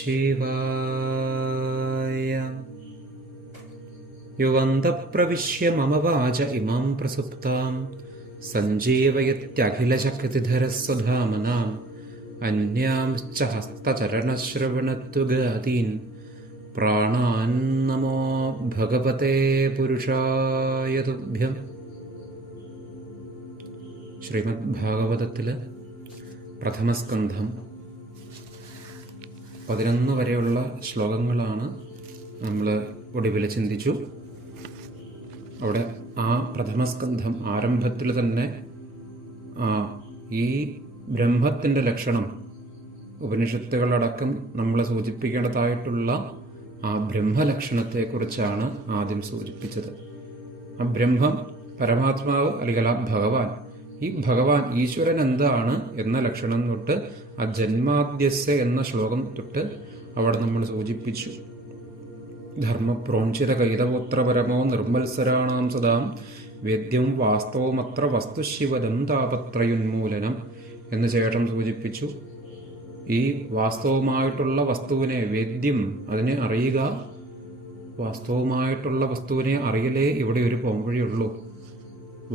ശിവായ. യുവന്തഃപ്രവിശ്യ മമ വാച ഇമാം പ്രസുപ്താം സഞ്ജീവയത്യഖിലശക്തിധരസ്വധാമനാം അന്യാംശ്ച ഹസ്തചരണശ്രവണത്വഗാദീൻ പ്രാണാൻ നമോ ഭഗവതേ പുരുഷായ തുഭ്യം. ശ്രീമദ് ഭാഗവതത്തില് പ്രഥമസ്കന്ധം 11 വരെയുള്ള ശ്ലോകങ്ങളാണ് നമ്മൾ ഒടുവിൽ ചിന്തിച്ചു. അവിടെ ആ പ്രഥമസ്കന്ധം ആരംഭത്തിൽ തന്നെ ഈ ബ്രഹ്മത്തിൻ്റെ ലക്ഷണം ഉപനിഷത്തുകളടക്കം നമ്മളെ സൂചിപ്പിക്കേണ്ടതായിട്ടുള്ള ആ ബ്രഹ്മലക്ഷണത്തെക്കുറിച്ചാണ് ആദ്യം സൂചിപ്പിച്ചത്. ആ ബ്രഹ്മം, പരമാത്മാവ് അല്ലെങ്കിൽ ആ ഭഗവാൻ, ഈ ഭഗവാൻ ഈശ്വരൻ എന്താണ് എന്ന ലക്ഷണം തൊട്ട് ആ ജന്മാദ്യസ്യ എന്ന ശ്ലോകം തൊട്ട് അവിടെ നമ്മൾ സൂചിപ്പിച്ചു. ധർമ്മപ്രോഞ്ചിത കൈതപുത്രപരമോ നിർമ്മത്സരാണാം സദാം വേദ്യം വാസ്തവമത്ര വസ്തുശിവദം താപത്രയുന്മൂലനം എന്ന് ശേഷം സൂചിപ്പിച്ചു. ഈ വാസ്തവമായിട്ടുള്ള വസ്തുവിനെ, വേദ്യം, അതിനെ അറിയുക. വാസ്തവമായിട്ടുള്ള വസ്തുവിനെ അറിയലേ ഇവിടെ ഒരു പോംവഴിയുള്ളൂ.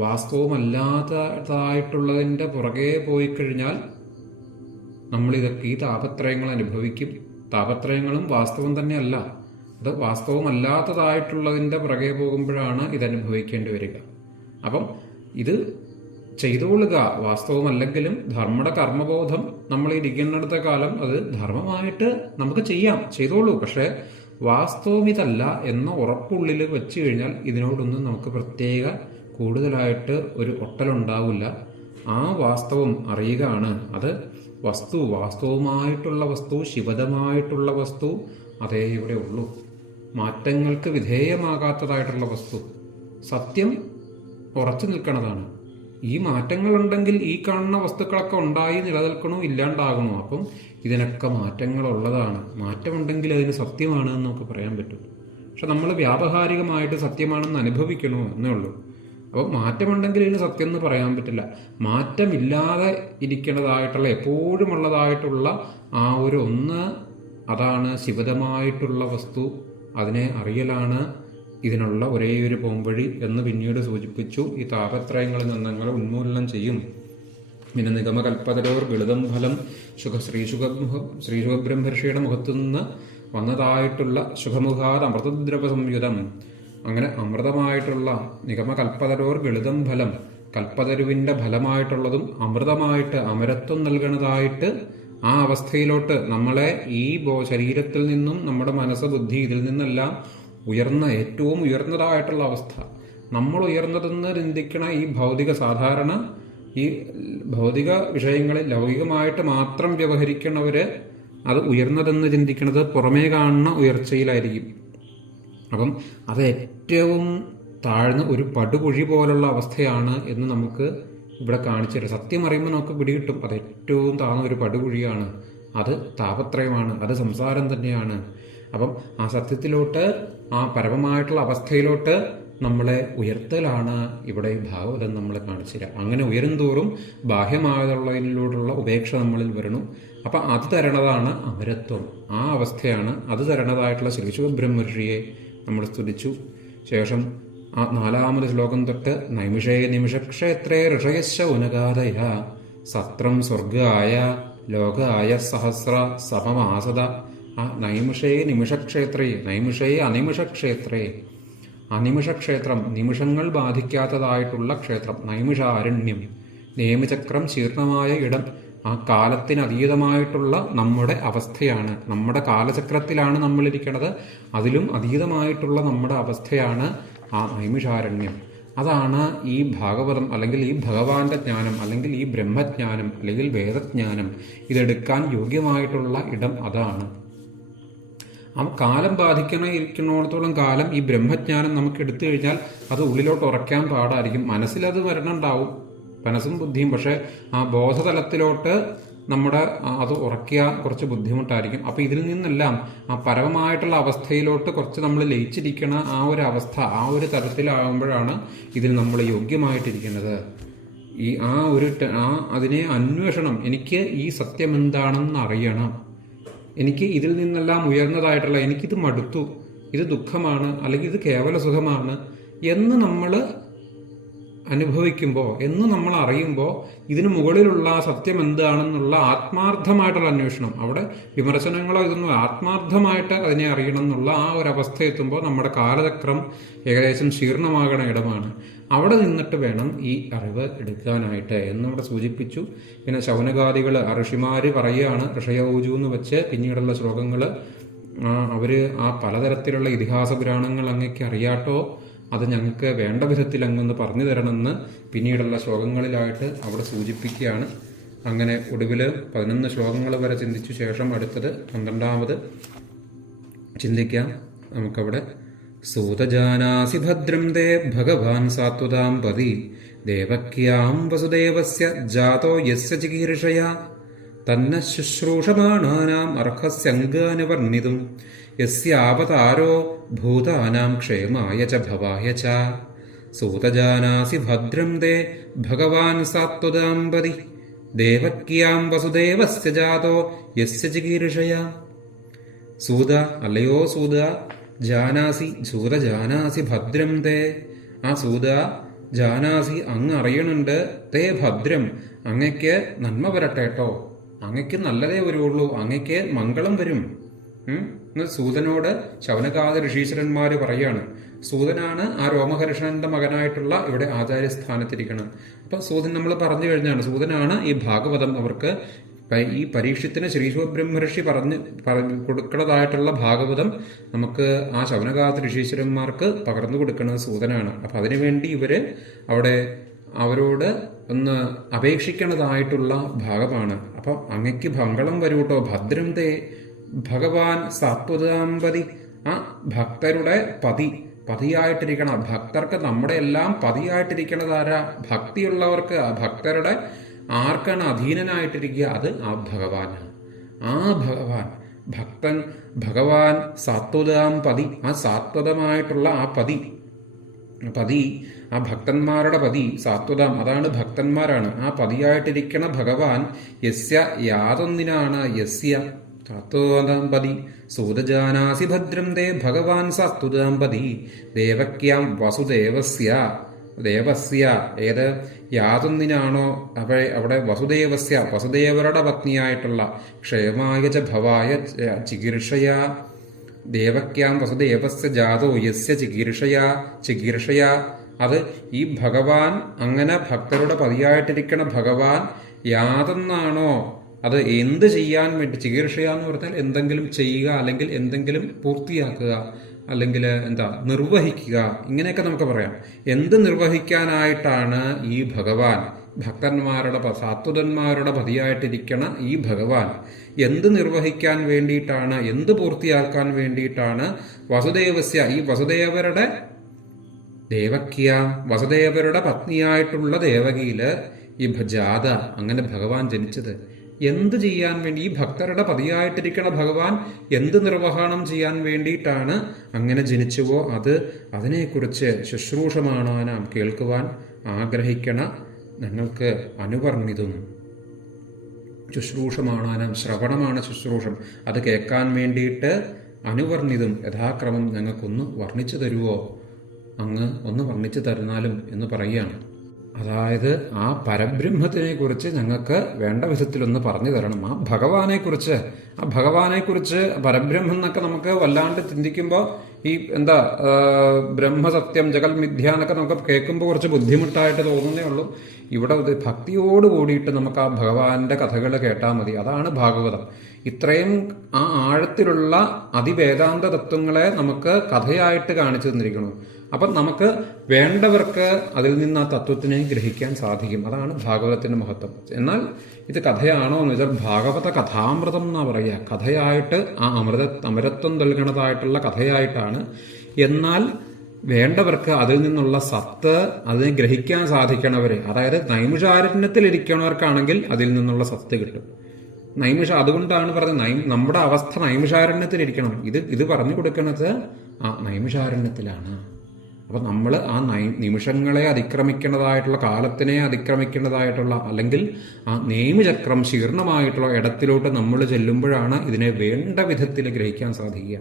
വാസ്തവമല്ലാത്തതായിട്ടുള്ളതിൻ്റെ പുറകെ പോയി കഴിഞ്ഞാൽ നമ്മളിതൊക്കെ ഈ താപത്രയങ്ങൾ അനുഭവിക്കും. താപത്രയങ്ങളും വാസ്തവം തന്നെയല്ല, അത് വാസ്തവമല്ലാത്തതായിട്ടുള്ളതിൻ്റെ പുറകെ പോകുമ്പോഴാണ് ഇതനുഭവിക്കേണ്ടി വരിക. അപ്പം ഇത് ചെയ്തുകൊള്ളുക. വാസ്തവമല്ലെങ്കിലും ധർമ്മയുടെ കർമ്മബോധം നമ്മൾ ഇരിക്കുന്നിടത്ത കാലം അത് ധർമ്മമായിട്ട് നമുക്ക് ചെയ്യാം, ചെയ്തോളൂ. പക്ഷേ വാസ്തവം ഇതല്ല എന്ന ഉറപ്പുള്ളിൽ വെച്ച് കഴിഞ്ഞാൽ ഇതിനോടൊന്നും നമുക്ക് പ്രത്യേക കൂടുതലായിട്ട് ഒരു ഒട്ടലുണ്ടാവില്ല. ആ വാസ്തവം അറിയുകയാണ്. അത് വസ്തു, വാസ്തവമായിട്ടുള്ള വസ്തു, ശിവദമായിട്ടുള്ള വസ്തു അതേ ഇവിടെ ഉള്ളൂ. മാറ്റങ്ങൾക്ക് വിധേയമാകാത്തതായിട്ടുള്ള വസ്തു, സത്യം ഉറച്ചു നിൽക്കുന്നതാണ്. ഈ മാറ്റങ്ങളുണ്ടെങ്കിൽ ഈ കാണുന്ന വസ്തുക്കളൊക്കെ ഉണ്ടായി നിലനിൽക്കണോ ഇല്ലാണ്ടാകണോ. അപ്പം ഇതിനൊക്കെ മാറ്റങ്ങളുള്ളതാണ്. മാറ്റമുണ്ടെങ്കിൽ അതിന് സത്യമാണ് എന്ന് നമുക്ക് പറയാൻ പറ്റും. പക്ഷെ നമ്മൾ വ്യാവഹാരികമായിട്ട് സത്യമാണെന്ന് അനുഭവിക്കണോ എന്നേ ഉള്ളൂ. അപ്പോൾ മാറ്റമുണ്ടെങ്കിൽ ഇതിന് സത്യം എന്ന് പറയാൻ പറ്റില്ല. മാറ്റമില്ലാതെ ഇരിക്കേണ്ടതായിട്ടുള്ള, എപ്പോഴും ഉള്ളതായിട്ടുള്ള ആ ഒരു ഒന്ന്, അതാണ് ശിവദമായിട്ടുള്ള വസ്തു. അതിനെ അറിയലാണ് ഇതിനുള്ള ഒരേയൊരു പോംവഴി എന്ന് പിന്നീട് സൂചിപ്പിച്ചു. ഈ താപത്രയങ്ങളിൽ നിന്നങ്ങൾ ഉന്മൂലനം ചെയ്യും. പിന്നെ നിഗമകൽപ്പതരോർ ഗളിതം ഫലം ശ്രീശുഖബ്രഹ്മർഷിയുടെ മുഖത്തു നിന്ന് വന്നതായിട്ടുള്ള ശുഖമുഖാത് അമൃതദ്രവ സംയുതം, അങ്ങനെ അമൃതമായിട്ടുള്ള നിഗമകൽപ്പതരോർ ഗളിതം ഫലം, കൽപ്പതരുവിൻ്റെ ഫലമായിട്ടുള്ളതും അമൃതമായിട്ട് അമരത്വം നൽകണതായിട്ട് ആ അവസ്ഥയിലോട്ട് നമ്മളെ ഈ ശരീരത്തിൽ നിന്നും നമ്മുടെ മനസ്സ്, ബുദ്ധി, ഇതിൽ നിന്നെല്ലാം ഉയർന്ന, ഏറ്റവും ഉയർന്നതായിട്ടുള്ള അവസ്ഥ, നമ്മൾ ഉയർന്നതെന്ന് ചിന്തിക്കണ ഈ ഭൗതിക, സാധാരണ ഈ ഭൗതിക വിഷയങ്ങളിൽ ലൗകികമായിട്ട് മാത്രം വ്യവഹരിക്കണവര് അത് ഉയർന്നതെന്ന് ചിന്തിക്കുന്നത് പുറമേ കാണുന്ന ഉയർച്ചയിലായിരിക്കും. അപ്പം അത് ഏറ്റവും താഴ്ന്ന ഒരു പടുകുഴി പോലുള്ള അവസ്ഥയാണ് എന്ന് നമുക്ക് ഇവിടെ കാണിച്ചു തരും. സത്യം അറിയുമ്പോൾ നമുക്ക് പിടികിട്ടും അത് ഏറ്റവും താഴ്ന്ന ഒരു പടുകുഴിയാണ്, അത് താപത്രയമാണ്, അത് സംസാരം തന്നെയാണ്. അപ്പം ആ സത്യത്തിലോട്ട്, ആ പരമമായിട്ടുള്ള അവസ്ഥയിലോട്ട് നമ്മളെ ഉയർത്തലാണ് ഇവിടെ ഭാഗവതം നമ്മളെ കാണിച്ചു തരാം. അങ്ങനെ ഉയരുംതോറും ബാഹ്യമായുള്ളതിലൂടെയുള്ള ഉപേക്ഷ നമ്മളിൽ വരണം. അപ്പം അത് തരണതാണ് അമരത്വം. ആ അവസ്ഥയാണ്. അത് തരണതായിട്ടുള്ള ശ്രീശുഖബ്രഹ്മർഷിയെ നമ്മൾ സ്തുതിച്ചു. ശേഷം ആ 4ാമത് ശ്ലോകം തൊട്ട് നൈമിഷേ നിമിഷക്ഷേത്രേ ഋഷയശ്ച ഉനഗാദയ സത്രം സ്വർഗായ ലോകായ സഹസ്ര സമമാസത. ആ നൈമിഷേ നിമിഷക്ഷേത്രേ, നൈമിഷേ അനിമിഷക്ഷേത്രേ, അനിമിഷക്ഷേത്രം, നിമിഷങ്ങൾ ബാധിക്കാത്തതായിട്ടുള്ള ക്ഷേത്രം, നൈമിഷാരണ്യം, നേമിചക്രം ശീർണമായ ഇടം, ആ കാലത്തിനതീതമായിട്ടുള്ള നമ്മുടെ അവസ്ഥയാണ്. നമ്മുടെ കാലചക്രത്തിലാണ് നമ്മളിരിക്കുന്നത്, അതിലും അതീതമായിട്ടുള്ള നമ്മുടെ അവസ്ഥയാണ് ആ നൈമിഷാരണ്യം. അതാണ് ഈ ഭാഗവതം, അല്ലെങ്കിൽ ഈ ഭഗവാന്റെ ജ്ഞാനം, അല്ലെങ്കിൽ ഈ ബ്രഹ്മജ്ഞാനം, അല്ലെങ്കിൽ വേദജ്ഞാനം ഇതെടുക്കാൻ യോഗ്യമായിട്ടുള്ള ഇടം അതാണ്. ആ കാലം ഇരിക്കുന്നിടത്തോളം കാലം ഈ ബ്രഹ്മജ്ഞാനം നമുക്ക് എടുത്തു കഴിഞ്ഞാൽ അത് ഉള്ളിലോട്ട് ഉറയ്ക്കാൻ പാടായിരിക്കും. മനസ്സിലത് വരണുണ്ടാവും, മനസ്സും ബുദ്ധിയും. പക്ഷെ ആ ബോധതലത്തിലോട്ട് നമ്മുടെ അത് ഉറക്കുക കുറച്ച് ബുദ്ധിമുട്ടായിരിക്കും. അപ്പം ഇതിൽ നിന്നെല്ലാം ആ പരമമായിട്ടുള്ള അവസ്ഥയിലോട്ട് കുറച്ച് നമ്മൾ ലയിച്ചിരിക്കണ ആ ഒരു അവസ്ഥ, ആ ഒരു തരത്തിലാകുമ്പോഴാണ് ഇതിൽ നമ്മൾ യോഗ്യമായിട്ടിരിക്കുന്നത്. ഈ അതിനെ അന്വേഷണം, എനിക്ക് ഈ സത്യം എന്താണെന്ന് അറിയണം, എനിക്ക് ഇതിൽ നിന്നെല്ലാം ഉയർന്നതായിട്ടുള്ള എനിക്കിത് മടുത്തു, ഇത് ദുഃഖമാണ്, അല്ലെങ്കിൽ ഇത് കേവല സുഖമാണ് എന്ന് നമ്മൾ അനുഭവിക്കുമ്പോൾ, എന്ന് നമ്മൾ അറിയുമ്പോൾ, ഇതിനു മുകളിലുള്ള സത്യം എന്താണെന്നുള്ള ആത്മാർത്ഥമായിട്ടുള്ള അന്വേഷണം, അവിടെ വിമർശനങ്ങളോ ഇതൊന്നും, ആത്മാർത്ഥമായിട്ട് അതിനെ അറിയണം എന്നുള്ള ആ ഒരു അവസ്ഥ എത്തുമ്പോൾ നമ്മുടെ കാലചക്രം ഏകദേശം ശീർണമാകണ ഇടമാണ്. അവിടെ നിന്നിട്ട് വേണം ഈ അറിവ് എടുക്കാനായിട്ട് എന്നിവിടെ സൂചിപ്പിച്ചു. പിന്നെ ശൗനകാദികൾ ഋഷിമാര് പറയുകയാണ്, ഋഷയൗജു എന്ന് വെച്ച് പിന്നീടുള്ള ശ്ലോകങ്ങൾ അവര് ആ പലതരത്തിലുള്ള ഇതിഹാസ പുരാണങ്ങൾ അങ്ങേക്ക് അറിയാട്ടോ, അത് ഞങ്ങൾക്ക് വേണ്ട വിധത്തിൽ അങ്ങൊന്ന് പറഞ്ഞു തരണമെന്ന് പിന്നീടുള്ള ശ്ലോകങ്ങളിലായിട്ട് അവിടെ സൂചിപ്പിക്കുകയാണ്. അങ്ങനെ ഒടുവിൽ 11 ശ്ലോകങ്ങൾ വരെ ചിന്തിച്ചു ശേഷം അടുത്തത് 12ാമത് ചിന്തിക്കാം നമുക്കവിടെ. സൂതജാനാസി ഭദ്രം തേ ഭഗവാൻ സാത്വതാം പതി ദേവക്യാം വസുദേവസ്യ ജാതോ യസ്യ ചികീർഷയാ തന്ന ശുശ്രൂഷമാണാനാം അർഹസ്യംഗാന് വർണ്ണിതും യസ്യാവതാരോ ഭൂതാനാം ക്ഷേമായ ച ഭവായ ച. സൂതജാനാസി ഭദ്രം തേ ഭഗവാൻ സാത്വതാം പതി ദേവക്യാം വസുദേവസ്യ ജാതോ യസ്യ ചികീർഷയാ. സൂത, അല്ലയോ സൂത, ജാനാസി, സൂത ജാനാസി ഭദ്രം തേ, ആ സൂത ജാനാസി അങ്ങ് അറിയണുണ്ട്, തേ ഭദ്രം അങ്ങയ്ക്ക് നന്മ വരട്ടെ കേട്ടോ, അങ്ങയ്ക്ക് നല്ലതേ വരുള്ളൂ, അങ്ങയ്ക്ക് മംഗളം വരും. സൂതനോട് ശൗനകാദി ഋഷീശ്വരന്മാര് പറയാണ്. സൂതനാണ് ആ രോമഹർഷന്റെ മകനായിട്ടുള്ള ഇവിടെ ആചാര്യസ്ഥാനത്തിരിക്കണം. അപ്പൊ സൂതൻ നമ്മൾ പറഞ്ഞു കഴിഞ്ഞാണ്, സൂതനാണ് ഈ ഭാഗവതം അവർക്ക് ഈ പരീക്ഷത്തിന് ശ്രീശുബ്രഹ്മർഷി പറഞ്ഞു കൊടുക്കുന്നതായിട്ടുള്ള ഭാഗവതം നമുക്ക് ആ ശൗനകാദി ഋഷീശ്വരന്മാർക്ക് പകർന്നു കൊടുക്കുന്നത് സൂതനാണ്. അപ്പൊ അതിനുവേണ്ടി ഇവര് അവിടെ അവരോട് ഒന്ന് അപേക്ഷിക്കുന്നതായിട്ടുള്ള ഭാഗമാണ്. അപ്പൊ അങ്ങയ്ക്ക് മംഗളം വരൂട്ടോ, ഭദ്രം തേ ഭഗവാൻ സാത്വതാംപതി, ആ ഭക്തരുടെ പതിയായിട്ടിരിക്കണം. ഭക്തർക്ക് നമ്മുടെ എല്ലാം പതിയായിട്ടിരിക്കണതാരാ? ഭക്തിയുള്ളവർക്ക്, ആ ഭക്തരുടെ ആർക്കാണ് അധീനനായിട്ടിരിക്കുക? അത് ആ ഭഗവാനാണ്. ആ ഭഗവാൻ സാത്വതാം പതി, ആ സാത്വതമായിട്ടുള്ള ആ പതി, ആ ഭക്തന്മാരുടെ പതി സാത്വതം, അതാണ് ഭക്തന്മാരാണ്. ആ പതിയായിട്ടിരിക്കണ ഭഗവാൻ യസ്യ യാതൊന്നിനാണ്, യസ്യ സാത്വതാം പതി സൂതജാനാസി ഭദ്രം തേ ഭഗവാൻ സാത്വതാം പതി ദേവക്യാം വസുദേവസ്യ, ദേവസ്യ ഏത് യാതൊന്നിനാണോ അവിടെ വസുദേവസ്യ, വസുദേവരുടെ പത്നിയായിട്ടുള്ള ക്ഷേമായ ച ഭവായ ചികീർഷയാ, ദേവക്യാം വസുദേവസ്യ ജാതോ യസ്യ ചികീർഷയാ. അത് ഈ ഭഗവാൻ, അങ്ങനെ ഭക്തരുടെ പതിയായിട്ടിരിക്കണ ഭഗവാൻ യാതൊന്നാണോ അത് എന്ത് ചെയ്യാൻ വേണ്ടി, ചികീർഷയ എന്ന് പറഞ്ഞാൽ എന്തെങ്കിലും ചെയ്യുക, അല്ലെങ്കിൽ എന്തെങ്കിലും പൂർത്തിയാക്കുക, അല്ലെങ്കിൽ നിർവഹിക്കുക, ഇങ്ങനെയൊക്കെ നമുക്ക് പറയാം. എന്ത് നിർവഹിക്കാനായിട്ടാണ് ഈ ഭഗവാൻ, ഭക്തന്മാരുടെ സാത്വതന്മാരുടെ പതിയായിട്ടിരിക്കണ ഈ ഭഗവാൻ എന്ത് നിർവഹിക്കാൻ വേണ്ടിയിട്ടാണ്, എന്ത് പൂർത്തിയാക്കാൻ വേണ്ടിയിട്ടാണ് വസുദേവസ്യ, ഈ വസുദേവരുടെ ദേവക്യ, വസുദേവരുടെ പത്നിയായിട്ടുള്ള ദേവകിയില് ഈ ജാത, അങ്ങനെ ഭഗവാൻ ജനിച്ചത് എന്ത് ചെയ്യാൻ വേണ്ടി? ഈ ഭക്തരുടെ പതിയായിട്ടിരിക്കണ ഭഗവാൻ എന്ത് നിർവഹണം ചെയ്യാൻ വേണ്ടിയിട്ടാണ് അങ്ങനെ ജനിച്ചുവോ അതിനെക്കുറിച്ച് ശുശ്രൂഷമാണാനാം കേൾക്കുവാൻ ആഗ്രഹിക്കണ ഞങ്ങൾക്ക് അനുവർണിതും. ശുശ്രൂഷമാണാനാം, ശ്രവണമാണ് ശുശ്രൂഷം, അത് കേൾക്കാൻ വേണ്ടിയിട്ട് അനുവർണിതും യഥാക്രമം ഞങ്ങൾക്കൊന്ന് വർണ്ണിച്ചു തരുവോ, അങ്ങ് ഒന്ന് വർണ്ണിച്ചു തരുന്നാലും എന്ന് പറയുകയാണ്. അതായത് ആ പരബ്രഹ്മത്തിനെ കുറിച്ച് ഞങ്ങൾക്ക് വേണ്ട വിധത്തിലൊന്ന് പറഞ്ഞു തരണം. ആ ഭഗവാനെക്കുറിച്ച് പരബ്രഹ്മം എന്നൊക്കെ നമുക്ക് വല്ലാണ്ട് ചിന്തിക്കുമ്പോൾ ഈ ബ്രഹ്മസത്യം ജഗൽ മിഥ്യ എന്നൊക്കെ നമുക്ക് കേൾക്കുമ്പോൾ കുറച്ച് ബുദ്ധിമുട്ടായിട്ട് തോന്നുന്നേ ഉള്ളൂ. ഇവിടെ ഭക്തിയോട് കൂടിയിട്ട് നമുക്ക് ആ ഭഗവാന്റെ കഥകൾ കേട്ടാൽ മതി. അതാണ് ഭാഗവതം. ഇത്രയും ആ ആഴത്തിലുള്ള അതിവേദാന്ത തത്വങ്ങളെ നമുക്ക് കഥയായിട്ട് കാണിച്ചു തന്നിരിക്കുന്നു. അപ്പം നമുക്ക് വേണ്ടവർക്ക് അതിൽ നിന്ന് ആ തത്വത്തിനെ ഗ്രഹിക്കാൻ സാധിക്കും. അതാണ് ഭാഗവതത്തിന്റെ മഹത്വം. എന്നാൽ ഇത് കഥയാണോ എന്ന് വെച്ചാൽ ഭാഗവത കഥാമൃതം എന്നാ പറയുക. കഥയായിട്ട് ആ അമരത്വം നൽകണതായിട്ടുള്ള കഥയായിട്ടാണ്. എന്നാൽ വേണ്ടവർക്ക് അതിൽ നിന്നുള്ള സത്ത് അതിനെ ഗ്രഹിക്കാൻ സാധിക്കണവരെ, അതായത് നൈമിഷാരണ്യത്തിലിരിക്കണവർക്കാണെങ്കിൽ അതിൽ നിന്നുള്ള സത്ത് കിട്ടും. അതുകൊണ്ടാണ് പറഞ്ഞത് നമ്മുടെ അവസ്ഥ നൈമിഷാരണ്യത്തിലിരിക്കണം. ഇത് പറഞ്ഞു കൊടുക്കുന്നത് ആ നൈമിഷാരണ്യത്തിലാണ്. അപ്പം നമ്മൾ ആ നിമിഷങ്ങളെ അതിക്രമിക്കേണ്ടതായിട്ടുള്ള, കാലത്തിനെ അതിക്രമിക്കേണ്ടതായിട്ടുള്ള, അല്ലെങ്കിൽ ആ നേമിചക്രം ശീർണമായിട്ടുള്ള ഇടത്തിലോട്ട് നമ്മൾ ചെല്ലുമ്പോഴാണ് ഇതിനെ വേണ്ട വിധത്തിൽ ഗ്രഹിക്കാൻ സാധിക്കുക.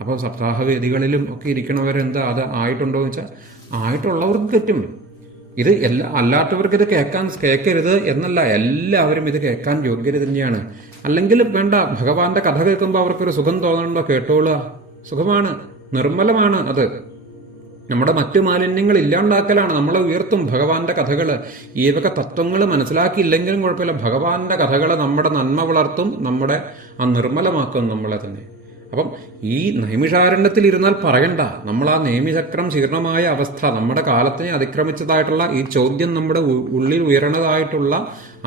അപ്പോൾ സപ്താഹവേദികളിലും ഒക്കെ ഇരിക്കണവരെന്താ അത് ആയിട്ടുണ്ടോ എന്ന് വെച്ചാൽ ആയിട്ടുള്ളവർക്ക് പറ്റും. ഇത് അല്ലാത്തവർക്ക് ഇത് കേൾക്കരുത് എന്നല്ല, എല്ലാവരും ഇത് കേൾക്കാൻ യോഗ്യത തന്നെയാണ്. അല്ലെങ്കിൽ വേണ്ട, ഭഗവാന്റെ കഥ കേൾക്കുമ്പോൾ അവർക്കൊരു സുഖം തോന്നണുണ്ടോ? കേട്ടോളുക, സുഖമാണ്, നിർമ്മലമാണ്. അത് നമ്മുടെ മറ്റു മാലിന്യങ്ങൾ ഇല്ലാണ്ടാക്കലാണ്, നമ്മളെ ഉയർത്തും ഭഗവാന്റെ കഥകള്. ഈ വക തത്വങ്ങൾ മനസ്സിലാക്കിയില്ലെങ്കിലും കുഴപ്പമില്ല, ഭഗവാന്റെ കഥകള് നമ്മുടെ നന്മ വളർത്തും, നമ്മുടെ ആ നിർമ്മലമാക്കും നമ്മളെ തന്നെ. അപ്പം ഈ നൈമിഷാരണ്യത്തിൽ ഇരുന്നാൽ പറയണ്ട, നമ്മൾ ആ നേമിചക്രം ശീർണമായ അവസ്ഥ, നമ്മുടെ കാലത്തിനെ അതിക്രമിച്ചതായിട്ടുള്ള ഈ ചോദ്യം നമ്മുടെ ഉള്ളിൽ ഉയരണതായിട്ടുള്ള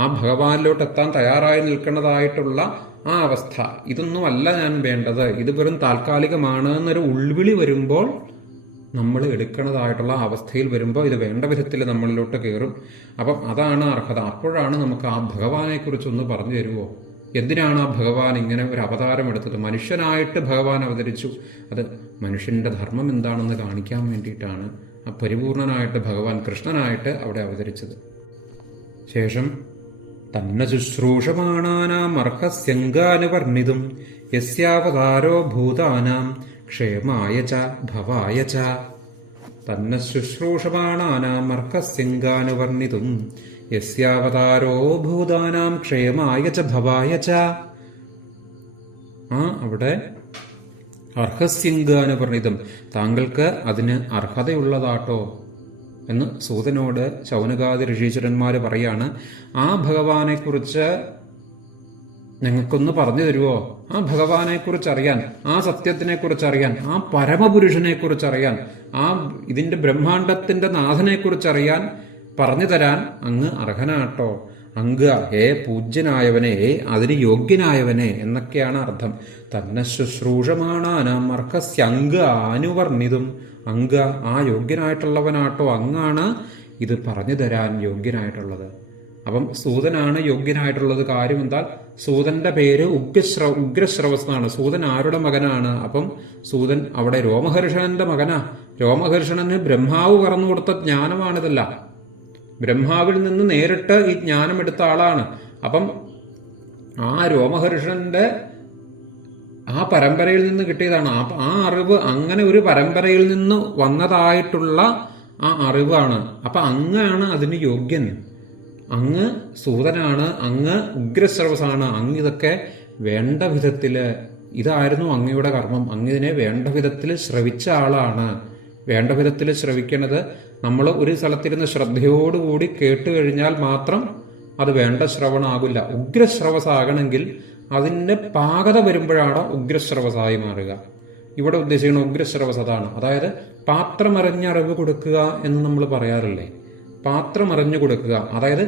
ആ ഭഗവാനിലോട്ട് എത്താൻ തയ്യാറായി നിൽക്കുന്നതായിട്ടുള്ള ആ അവസ്ഥ, ഇതൊന്നുമല്ല ഞാൻ വേണ്ടത്, ഇത് വെറും താൽക്കാലികമാണ് എന്നൊരു ഉൾവിളി വരുമ്പോൾ, നമ്മൾ എടുക്കുന്നതായിട്ടുള്ള അവസ്ഥയിൽ വരുമ്പോൾ ഇത് വേണ്ട വിധത്തിൽ നമ്മളിലോട്ട് കയറും. അപ്പം അതാണ് അർഹത. അപ്പോഴാണ് നമുക്ക് ആ ഭഗവാനെ കുറിച്ചൊന്ന് പറഞ്ഞു തരുമോ? എന്തിനാണ് ആ ഭഗവാൻ ഇങ്ങനെ ഒരു അവതാരം എടുത്തത്? മനുഷ്യനായിട്ട് ഭഗവാൻ അവതരിച്ചു. അത് മനുഷ്യന്റെ ധർമ്മം എന്താണെന്ന് കാണിക്കാൻ വേണ്ടിയിട്ടാണ് ആ പരിപൂർണനായിട്ട് ഭഗവാൻ കൃഷ്ണനായിട്ട് അവിടെ അവതരിച്ചത്. ശേഷം തന്നെ ശുശ്രൂഷമാണാനാം അർഹസ്യംഗാനുവർണിതും യസ്യാവതാരോ ഭൂതാനാം ക്ഷേമായ ച ഭവായ ച. തന്നെ ശുശ്രൂഷമാണാനാം അർഹസ്യംഗാനുവർണിതും യസ്യാവതാരോ ഭൂതാനാം ക്ഷേമായ ച ഭവായ ച. അവിടെ അർഹസ്യംഗാനുവർണിതം, താങ്കൾക്ക് അതിന് അർഹതയുള്ളതാട്ടോ എന്ന് സൂതനോട് ശൗനകാദി ഋഷീശ്വരന്മാർ പറയാണ്. ആ ഭഗവാനെക്കുറിച്ച് ഞങ്ങൾക്കൊന്ന് പറഞ്ഞു തരുമോ? ആ ഭഗവാനെക്കുറിച്ച് അറിയാൻ, ആ സത്യത്തിനെക്കുറിച്ച് അറിയാൻ, ആ പരമപുരുഷനെക്കുറിച്ച് അറിയാൻ, ആ ഇതിന്റെ ബ്രഹ്മാണ്ടത്തിന്റെ നാഥനെക്കുറിച്ച് അറിയാൻ പറഞ്ഞു തരാൻ അങ്ങ് അർഹനാട്ടോ. അങ്ക, ഹേ പൂജ്യനായവനെ, ഹേ അതിന് യോഗ്യനായവനെ എന്നൊക്കെയാണ് അർത്ഥം. തന്നെ ശുശ്രൂഷമാണാനാം അർഹസ്യംഗ അനുവർണിതും. അങ്ക, ആ യോഗ്യനായിട്ടുള്ളവനാട്ടോ, അങ്ങാണ് ഇത് പറഞ്ഞു തരാൻ യോഗ്യനായിട്ടുള്ളത്. അപ്പം സൂതനാണ് യോഗ്യനായിട്ടുള്ളത്. കാര്യം എന്താ? സൂതന്റെ പേര് ഉഗ്രശ്രവസ് എന്നാണ്. സൂതൻ ആരുടെ മകനാണ്? അപ്പം സൂതൻ അവിടെ രോമഹർഷണന്റെ മകനാ. രോമഹർഷണന് ബ്രഹ്മാവ് പറഞ്ഞു കൊടുത്ത ജ്ഞാനമാണിതല്ല. ബ്രഹ്മാവിൽ നിന്ന് നേരിട്ട് ഈ ജ്ഞാനം എടുത്ത ആളാണ്. അപ്പം ആ രോമഹർഷന്റെ ആ പരമ്പരയിൽ നിന്ന് കിട്ടിയതാണ്. ആ അറിവ് അങ്ങനെ ഒരു പരമ്പരയിൽ നിന്ന് വന്നതായിട്ടുള്ള ആ അറിവാണ്. അപ്പൊ അങ്ങാണ് അതിന് യോഗ്യൻ. അങ്ങ് സൂതനാണ്, അങ്ങ് ഉഗ്രശ്രവസാണ്. അങ്ങ് ഇതൊക്കെ വേണ്ട വിധത്തില്, ഇതായിരുന്നു അങ്ങയുടെ കർമ്മം. അങ്ങിതിനെ വേണ്ട വിധത്തിൽ ശ്രവിച്ച ആളാണ്. വേണ്ട വിധത്തിൽ ശ്രവിക്കണത് നമ്മൾ ഒരു സ്ഥലത്തിരുന്ന് ശ്രദ്ധയോടുകൂടി കേട്ട് കഴിഞ്ഞാൽ മാത്രം അത് വേണ്ട ശ്രവണമാകില്ല. ഉഗ്രശ്രവസാകണമെങ്കിൽ അതിൻ്റെ പാകത വരുമ്പോഴാണ് ഉഗ്രശ്രവസായി മാറുക. ഇവിടെ ഉദ്ദേശിക്കുന്ന ഉഗ്രശ്രവസ് അതാണ്. അതായത് പാത്രമറിഞ്ഞ അറിവ് കൊടുക്കുക എന്ന് നമ്മൾ പറയാറില്ലേ? പാത്രമറിഞ്ഞു കൊടുക്കുക, അതായത്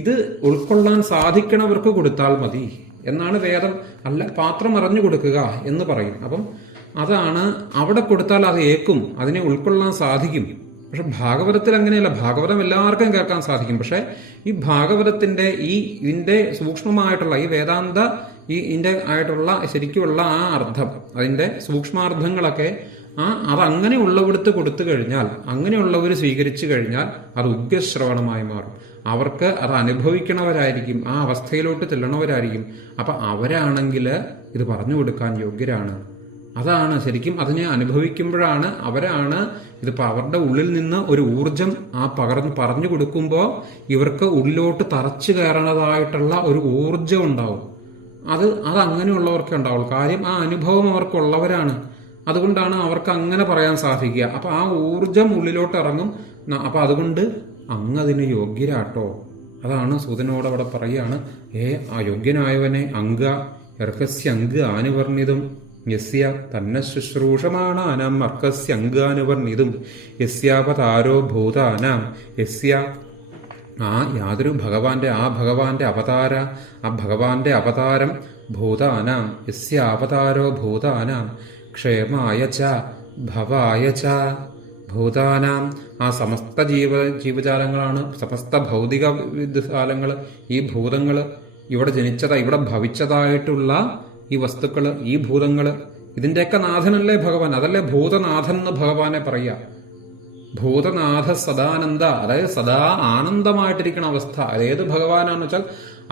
ഇത് ഉൾക്കൊള്ളാൻ സാധിക്കണവർക്ക് കൊടുത്താൽ മതി എന്നാണ് വേദം. അല്ല, പാത്രം അറിഞ്ഞു കൊടുക്കുക എന്ന് പറയും. അപ്പം അതാണ്, അവിടെ കൊടുത്താൽ അത് ഏക്കും, അതിനെ ഉൾക്കൊള്ളാൻ സാധിക്കും. പക്ഷെ ഭാഗവതത്തിൽ അങ്ങനെയല്ല. ഭാഗവതം എല്ലാവർക്കും കേൾക്കാൻ സാധിക്കും. പക്ഷെ ഈ ഭാഗവതത്തിന്റെ ഇതിന്റെ സൂക്ഷ്മമായിട്ടുള്ള ഈ വേദാന്ത ഇതിന്റെ ആയിട്ടുള്ള ശരിക്കുമുള്ള ആ അർത്ഥം, അതിന്റെ സൂക്ഷ്മാർത്ഥങ്ങളൊക്കെ അതങ്ങനെ ഉള്ളവിടുത്ത് കൊടുത്തു കഴിഞ്ഞാൽ, അങ്ങനെയുള്ളവർ സ്വീകരിച്ചു കഴിഞ്ഞാൽ അത് ഉഗ്രശ്രവണമായി മാറും. അവർക്ക് അത് അനുഭവിക്കണവരായിരിക്കും, ആ അവസ്ഥയിലോട്ട് ചെല്ലണവരായിരിക്കും. അപ്പൊ അവരാണെങ്കിൽ ഇത് പറഞ്ഞു കൊടുക്കാൻ യോഗ്യരാണ്. അതാണ് ശരിക്കും അതിനെ അനുഭവിക്കുമ്പോഴാണ് അവരാണ് ഇതിപ്പോൾ അവരുടെ ഉള്ളിൽ നിന്ന് ഒരു ഊർജം പറഞ്ഞു കൊടുക്കുമ്പോൾ ഇവർക്ക് ഉള്ളിലോട്ട് തറച്ചു കയറണതായിട്ടുള്ള ഒരു ഊർജം ഉണ്ടാവും. അത് അങ്ങനെയുള്ളവർക്കേ ഉണ്ടാവുള്ളൂ. കാര്യം ആ അനുഭവം അവർക്കുള്ളവരാണ്. അതുകൊണ്ടാണ് അവർക്ക് അങ്ങനെ പറയാൻ സാധിക്കുക. അപ്പൊ ആ ഊർജം ഉള്ളിലോട്ട് ഇറങ്ങും. അപ്പൊ അതുകൊണ്ട് അങ്ങതിന് യോഗ്യരാട്ടോ. അതാണ് സൂതനോട് അവിടെ പറയുകയാണ്, ആ യോഗ്യനായവനെ അങ്ക അർഹസ്യ അങ്ക ആനുവർണിതും യസ്യ തന്നെ ശുശ്രൂഷമാണാനാം അർഹസ്യ അങ്കാനുവർണിതും യസ്യാവതാരോ ഭൂതാനാം യസ്യ യാതൊരു ഭഗവാന്റെ അവതാരം ഭൂതാനാം യസ്യ അവതാരോ ഭൂതാനാം ക്ഷേമായ ച ഭവായ ച. ഭൂതാനാം ആ സമസ്ത ജീവജാലങ്ങളാണ്, സമസ്ത ഭൗതിക ജാലങ്ങൾ, ഈ ഭൂതങ്ങൾ, ഇവിടെ ഇവിടെ ഭവിച്ചതായിട്ടുള്ള ഈ വസ്തുക്കള്, ഈ ഭൂതങ്ങള്, ഇതിന്റെയൊക്കെ നാഥനല്ലേ ഭഗവാൻ. അതല്ലേ ഭൂതനാഥൻ എന്ന് ഭഗവാനെ പറയുക. ഭൂതനാഥ സദാനന്ദ, അതായത് സദാ ആനന്ദമായിട്ടിരിക്കുന്ന അവസ്ഥ. അതേത് ഭഗവാനാന്ന് വെച്ചാൽ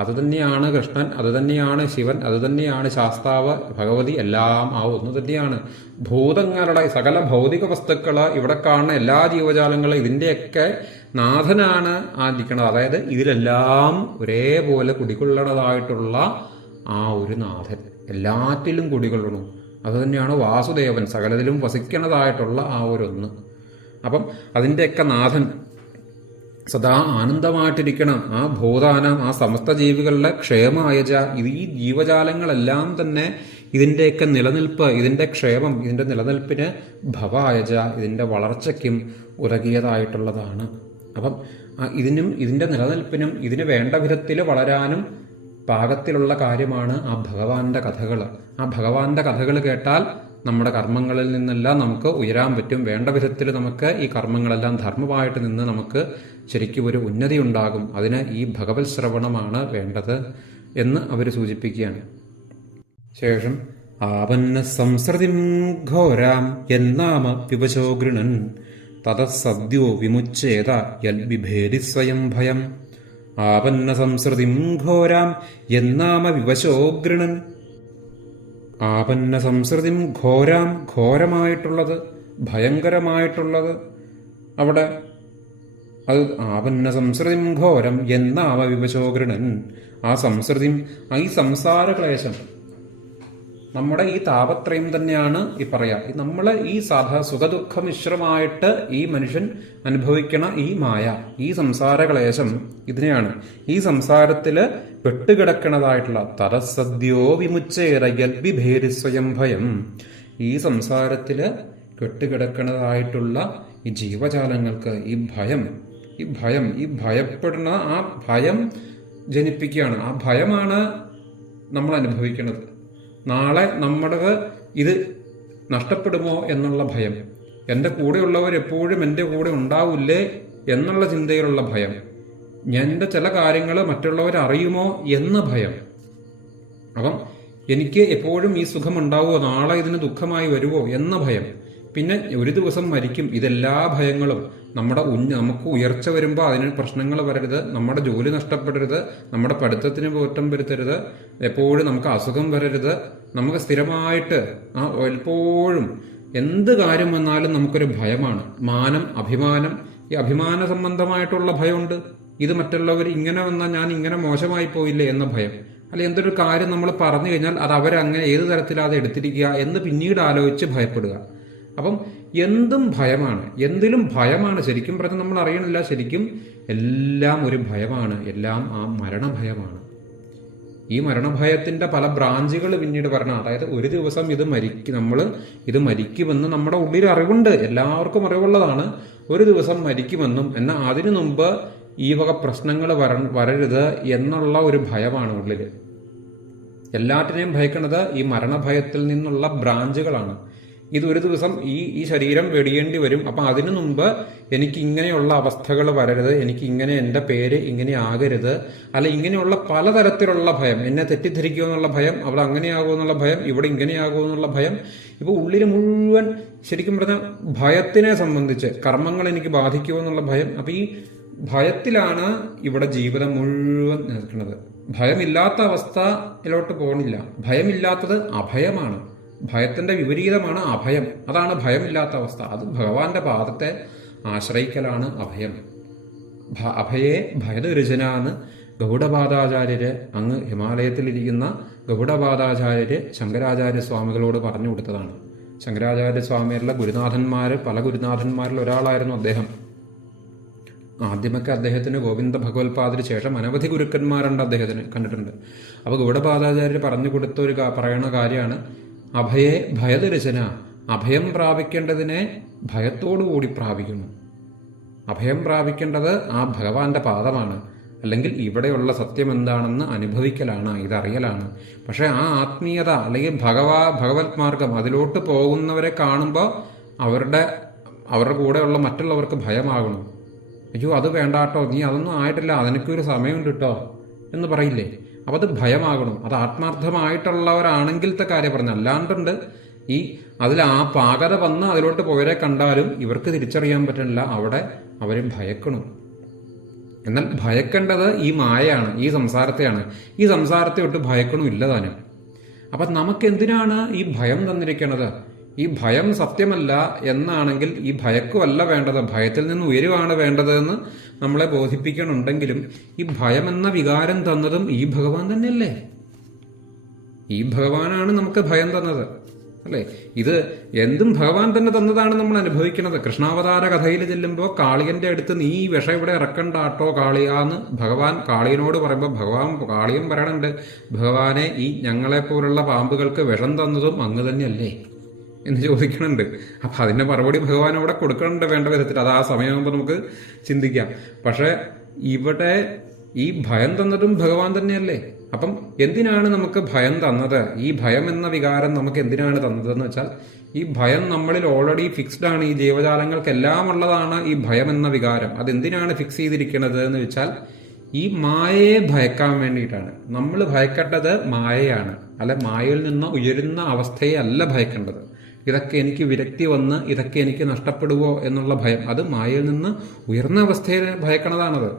അത് തന്നെയാണ് കൃഷ്ണൻ, അത് തന്നെയാണ് ശിവൻ, അത് തന്നെയാണ് ശാസ്താവ്, ഭഗവതി, എല്ലാം ആ ഒന്ന് തന്നെയാണ്. ഭൂതങ്ങളുടെ സകല ഭൗതിക വസ്തുക്കള്, ഇവിടെ കാണുന്ന എല്ലാ ജീവജാലങ്ങളും ഇതിൻ്റെയൊക്കെ നാഥനാണ് ഇരിക്കുന്നത്. അതായത് ഇതിലെല്ലാം ഒരേപോലെ കുടികൊള്ളണതായിട്ടുള്ള ആ ഒരു നാഥൻ എല്ലാറ്റിലും കുടികൊള്ളണം. അത് തന്നെയാണ് വാസുദേവൻ, സകലത്തിലും വസിക്കണതായിട്ടുള്ള ആ ഒരു അപ്പം അതിൻ്റെയൊക്കെ നാഥൻ സദാ ആനന്ദമായിട്ടിരിക്കണം. ആ ഭൂതാനം, ആ സമസ്ത ജീവികളുടെ ക്ഷേമയജ, ഇത് ഈ ജീവജാലങ്ങളെല്ലാം തന്നെ ഇതിൻ്റെയൊക്കെ നിലനിൽപ്പ്, ഇതിൻ്റെ ക്ഷേമം, ഇതിൻ്റെ നിലനിൽപ്പിന് ഭവായജ, ഇതിൻ്റെ വളർച്ചയ്ക്കും ഉതകിയതായിട്ടുള്ളതാണ്. അപ്പം ഇതിൻ്റെ നിലനിൽപ്പിനും ഇതിന് വേണ്ട വിധത്തിൽ വളരാനും പാകത്തിലുള്ള കാര്യമാണ് ആ ഭഗവാന്റെ കഥകൾ. ആ ഭഗവാന്റെ കഥകൾ കേട്ടാൽ നമ്മുടെ കർമ്മങ്ങളിൽ നിന്നെല്ലാം നമുക്ക് ഉയരാൻ പറ്റും. വേണ്ട വിധത്തിൽ നമുക്ക് ഈ കർമ്മങ്ങളെല്ലാം ധർമ്മമായിട്ട് നിന്ന് നമുക്ക് ശരിക്കും ഒരു ഉന്നതി ഉണ്ടാകും. അതിന് ഈ ഭഗവത് ശ്രവണമാണ് വേണ്ടത് എന്ന് അവർ സൂചിപ്പിക്കുകയാണ്. ശേഷം ആപന്ന സംസൃതിം ഘോരാം എന്നാമ വിവശോ ഗൃണൻ തതസദ്യോ വിമുച്ചേത യൽബിഭേദി സ്വയം ഭയം. ആപന്ന സംസൃതിം ഘോരാം എന്നാമ വിവശോ ഗൃണൻ. ആപന്ന സംസൃതിം ഘോരാം, ഘോരമായിട്ടുള്ളത്, ഭയങ്കരമായിട്ടുള്ളത്. അവിടെ അത് ആപന്ന സംസൃതിം ഘോരം എന്നാമ വിവശോ ഗൃണൻ. ആ സംസൃതിം, ഈ സംസാരക്ലേശം, നമ്മുടെ ഈ താപത്രയം തന്നെയാണ് ഈ പറയാം. നമ്മളെ ഈ സുഖദുഃഖ മിശ്രമായിട്ട് ഈ മനുഷ്യൻ അനുഭവിക്കണ ഈ മായ, ഈ സംസാരക്ലേശം ഇതിനെയാണ്. ഈ സംസാരത്തില് പെട്ടുകിടക്കണതായിട്ടുള്ള തരസദ്യോ വിമുച്ചേരയൽ വിഭേദി സ്വയം ഭയം. ഈ സംസാരത്തില് കെട്ടുകിടക്കണതായിട്ടുള്ള ഈ ജീവജാലങ്ങൾക്ക് ഈ ഭയപ്പെടുന്ന ആ ഭയം ജനിപ്പിക്കുകയാണ്. ആ ഭയമാണ് നമ്മൾ അനുഭവിക്കുന്നത്. നാളെ നമ്മുടേത് ഇത് നഷ്ടപ്പെടുമോ എന്നുള്ള ഭയം, എൻ്റെ കൂടെയുള്ളവർ എപ്പോഴും എൻ്റെ കൂടെ ഉണ്ടാവില്ലേ എന്നുള്ള ചിന്തയിലുള്ള ഭയം, എൻ്റെ ചില കാര്യങ്ങൾ മറ്റുള്ളവർ അറിയുമോ എന്ന ഭയം. അപ്പം എനിക്ക് എപ്പോഴും ഈ സുഖം ഉണ്ടാവുമോ, നാളെ ഇതിന് ദുഃഖമായി വരുമോ എന്ന ഭയം, പിന്നെ ഒരു ദിവസം മരിക്കും. ഇതെല്ലാ ഭയങ്ങളും നമുക്ക് ഉയർച്ച വരുമ്പോൾ അതിന് പ്രശ്നങ്ങൾ വരരുത്, നമ്മുടെ ജോലി നഷ്ടപ്പെടരുത്, നമ്മുടെ പഠിത്തത്തിന് പോറ്റം വരുത്തരുത്, എപ്പോഴും നമുക്ക് അസുഖം വരരുത്, നമുക്ക് സ്ഥിരമായിട്ട് എപ്പോഴും എന്ത് കാര്യം വന്നാലും നമുക്കൊരു ഭയമാണ്. മാനം, അഭിമാനം, ഈ അഭിമാന സംബന്ധമായിട്ടുള്ള ഭയമുണ്ട്. ഇത് മറ്റുള്ളവർ ഇങ്ങനെ വന്നാൽ ഞാൻ ഇങ്ങനെ മോശമായി പോയില്ലേ എന്ന ഭയം. അല്ലെ എന്തൊരു കാര്യം നമ്മൾ പറഞ്ഞു കഴിഞ്ഞാൽ അത് അവരങ്ങനെ ഏത് തരത്തിലാണ് എടുത്തിരിക്കുക എന്ന് പിന്നീട് ആലോചിച്ച് ഭയപ്പെടുക. അപ്പം എന്തും ഭയമാണ്, എന്തിലും ഭയമാണ്. ശരിക്കും പറഞ്ഞാൽ നമ്മൾ അറിയണില്ല, ശരിക്കും എല്ലാം ഒരു ഭയമാണ്, എല്ലാം ആ മരണഭയമാണ്. ഈ മരണഭയത്തിന്റെ പല ബ്രാഞ്ചുകൾ പിന്നീട് പറഞ്ഞ, അതായത് ഒരു ദിവസം നമ്മൾ ഇത് മരിക്കുമെന്ന് നമ്മുടെ ഉള്ളിൽ അറിവുണ്ട്, എല്ലാവർക്കും അറിവുള്ളതാണ്. ഒരു ദിവസം മരിക്കുമെന്നും, എന്നാൽ അതിനു മുമ്പ് ഈ വക പ്രശ്നങ്ങൾ വരരുത് എന്നുള്ള ഒരു ഭയമാണ് ഉള്ളിൽ. എല്ലാറ്റിനെയും ഭയക്കുന്നത് ഈ മരണഭയത്തിൽ നിന്നുള്ള ബ്രാഞ്ചുകളാണ്. ഇത് ഒരു ദിവസം ഈ ശരീരം വെടിയേണ്ടി വരും. അപ്പം അതിനു മുമ്പ് എനിക്ക് ഇങ്ങനെയുള്ള അവസ്ഥകൾ വരരുത്, എനിക്ക് ഇങ്ങനെ എൻ്റെ പേര് ഇങ്ങനെ ആകരുത്, അല്ല ഇങ്ങനെയുള്ള പലതരത്തിലുള്ള ഭയം, എന്നെ തെറ്റിദ്ധരിക്കുമോ എന്നുള്ള ഭയം, അവിടെ അങ്ങനെയാകുമോ എന്നുള്ള ഭയം, ഇവിടെ ഇങ്ങനെയാകുമോ എന്നുള്ള ഭയം. ഇപ്പോൾ ഉള്ളിൽ മുഴുവൻ ശരിക്കും പറഞ്ഞാൽ ഭയത്തിനെ സംബന്ധിച്ച് കർമ്മങ്ങൾ എനിക്ക് ബാധിക്കുമോ എന്നുള്ള ഭയം. അപ്പം ഈ ഭയത്തിലാണ് ഇവിടെ ജീവിതം മുഴുവൻ നിൽക്കുന്നത്. ഭയമില്ലാത്ത അവസ്ഥയിലോട്ട് പോകണില്ല. ഭയമില്ലാത്തത് അഭയമാണ്. ഭയത്തിന്റെ വിപരീതമാണ് അഭയം. അതാണ് ഭയമില്ലാത്ത അവസ്ഥ. അത് ഭഗവാന്റെ പാദത്തെ ആശ്രയിക്കലാണ് അഭയം. അഭയെ ഭയദുരചനാന്ന് ഗൗഡപാദാചാര്യര്, അങ്ങ് ഹിമാലയത്തിലിരിക്കുന്ന ഗൗഡപാദാചാര്യര് ശങ്കരാചാര്യ സ്വാമികളോട് പറഞ്ഞു കൊടുത്തതാണ്. ശങ്കരാചാര്യ സ്വാമികളുടെ പല ഗുരുനാഥന്മാരിൽ ഒരാളായിരുന്നു അദ്ദേഹം. ആദ്യമൊക്കെ അദ്ദേഹത്തിന് ഗോവിന്ദ ഭഗവത്പാദിന് ശേഷം അനവധി ഗുരുക്കന്മാരുണ്ട് അദ്ദേഹത്തിന് കണ്ടിട്ടുണ്ട്. അപ്പോൾ ഗൗഡപാദാചാര്യർ പറഞ്ഞു കൊടുത്ത പറയുന്ന കാര്യമാണ് അഭയെ ഭയദരചന. അഭയം പ്രാപിക്കേണ്ടതിനെ ഭയത്തോടുകൂടി പ്രാപിക്കുന്നു. അഭയം പ്രാപിക്കേണ്ടത് ആ ഭഗവാന്റെ പാദമാണ്. അല്ലെങ്കിൽ ഇവിടെയുള്ള സത്യം എന്താണെന്ന് അനുഭവിക്കലാണ്, ഇതറിയലാണ്. പക്ഷെ ആ ആത്മീയത അല്ലെങ്കിൽ ഭഗവത് മാർഗം അതിലോട്ട് പോകുന്നവരെ കാണുമ്പോൾ അവരുടെ കൂടെയുള്ള മറ്റുള്ളവർക്ക് ഭയമാകണം. അയ്യോ അത് വേണ്ടാട്ടോ, നീ അതൊന്നും ആയിട്ടില്ല, അതിനൊക്കെ ഒരു സമയമുണ്ട് കേട്ടോ എന്ന് പറയില്ലേ. അപ്പം അത് ഭയമാകണം. അത് ആത്മാർത്ഥമായിട്ടുള്ളവരാണെങ്കിലത്തെ കാര്യം പറഞ്ഞു. അല്ലാണ്ടുണ്ട് അതിൽ ആ പാകത വന്ന് അതിലോട്ട് പോയവരെ കണ്ടാലും ഇവർക്ക് തിരിച്ചറിയാൻ പറ്റുന്നില്ല, അവിടെ അവരെ ഭയക്കണം. എന്നാൽ ഭയക്കേണ്ടത് ഈ മായയാണ്, ഈ സംസാരത്തെയാണ്. ഈ സംസാരത്തെ വിട്ട് ഭയക്കണമില്ല താനും. അപ്പൊ നമുക്ക് എന്തിനാണ് ഈ ഭയം തന്നിരിക്കുന്നത്? ഈ ഭയം സത്യമല്ല എന്നാണെങ്കിൽ ഈ ഭയക്കുമല്ല വേണ്ടത്, ഭയത്തിൽ നിന്ന് ഉയരുവാണ് വേണ്ടതെന്ന് നമ്മളെ ബോധിപ്പിക്കണുണ്ടെങ്കിലും ഈ ഭയം എന്ന വികാരം തന്നതും ഈ ഭഗവാൻ തന്നെയല്ലേ? ഈ ഭഗവാനാണ് നമുക്ക് ഭയം തന്നത്, അല്ലേ? ഇത് എന്തും ഭഗവാൻ തന്നെ തന്നതാണ് നമ്മൾ അനുഭവിക്കുന്നത്. കൃഷ്ണാവതാര കഥയിൽ ചെല്ലുമ്പോൾ കാളിയന്റെ അടുത്ത് നീ വിഷം ഇവിടെ ഇറക്കണ്ടാട്ടോ കാളിയാന്ന് ഭഗവാൻ കാളിയനോട് പറയുമ്പോൾ കാളിയൻ പറയണുണ്ട്, ഭഗവാനെ ഈ ഞങ്ങളെപ്പോലുള്ള പാമ്പുകൾക്ക് വിഷം തന്നതും അങ്ങ് തന്നെയല്ലേ എന്ന് ചോദിക്കണുണ്ട്. അപ്പൊ അതിന്റെ മറുപടി ഭഗവാൻ അവിടെ കൊടുക്കണുണ്ട് വേണ്ട വിധത്തിൽ. അത് ആ സമയമാകുമ്പോൾ നമുക്ക് ചിന്തിക്കാം. പക്ഷെ ഇവിടെ ഈ ഭയം തന്നതും ഭഗവാൻ തന്നെയല്ലേ? അപ്പം എന്തിനാണ് നമുക്ക് ഭയം തന്നത്? ഈ ഭയം എന്ന വികാരം നമുക്ക് എന്തിനാണ് തന്നതെന്ന് വെച്ചാൽ, ഈ ഭയം നമ്മളിൽ ഓൾറെഡി ഫിക്സ്ഡ് ആണ്. ഈ ജീവജാലങ്ങൾക്കെല്ലാം ഉള്ളതാണ് ഈ ഭയം എന്ന വികാരം. അതെന്തിനാണ് ഫിക്സ് ചെയ്തിരിക്കുന്നത് എന്ന് വെച്ചാൽ, ഈ മായയെ ഭയക്കാൻ വേണ്ടിയിട്ടാണ്. നമ്മൾ ഭയക്കേണ്ടത് മായയാണ്, അല്ല മായയിൽ നിന്ന് ഉയരുന്ന അവസ്ഥയെ അല്ല ഭയക്കേണ്ടത്. ഇതൊക്കെ എനിക്ക് വിരക്തി വന്ന് ഇതൊക്കെ എനിക്ക് നഷ്ടപ്പെടുവോ എന്നുള്ള ഭയം, അത് മായയിൽ നിന്ന് ഉയർന്ന അവസ്ഥയെ ഭയക്കണതാണത്.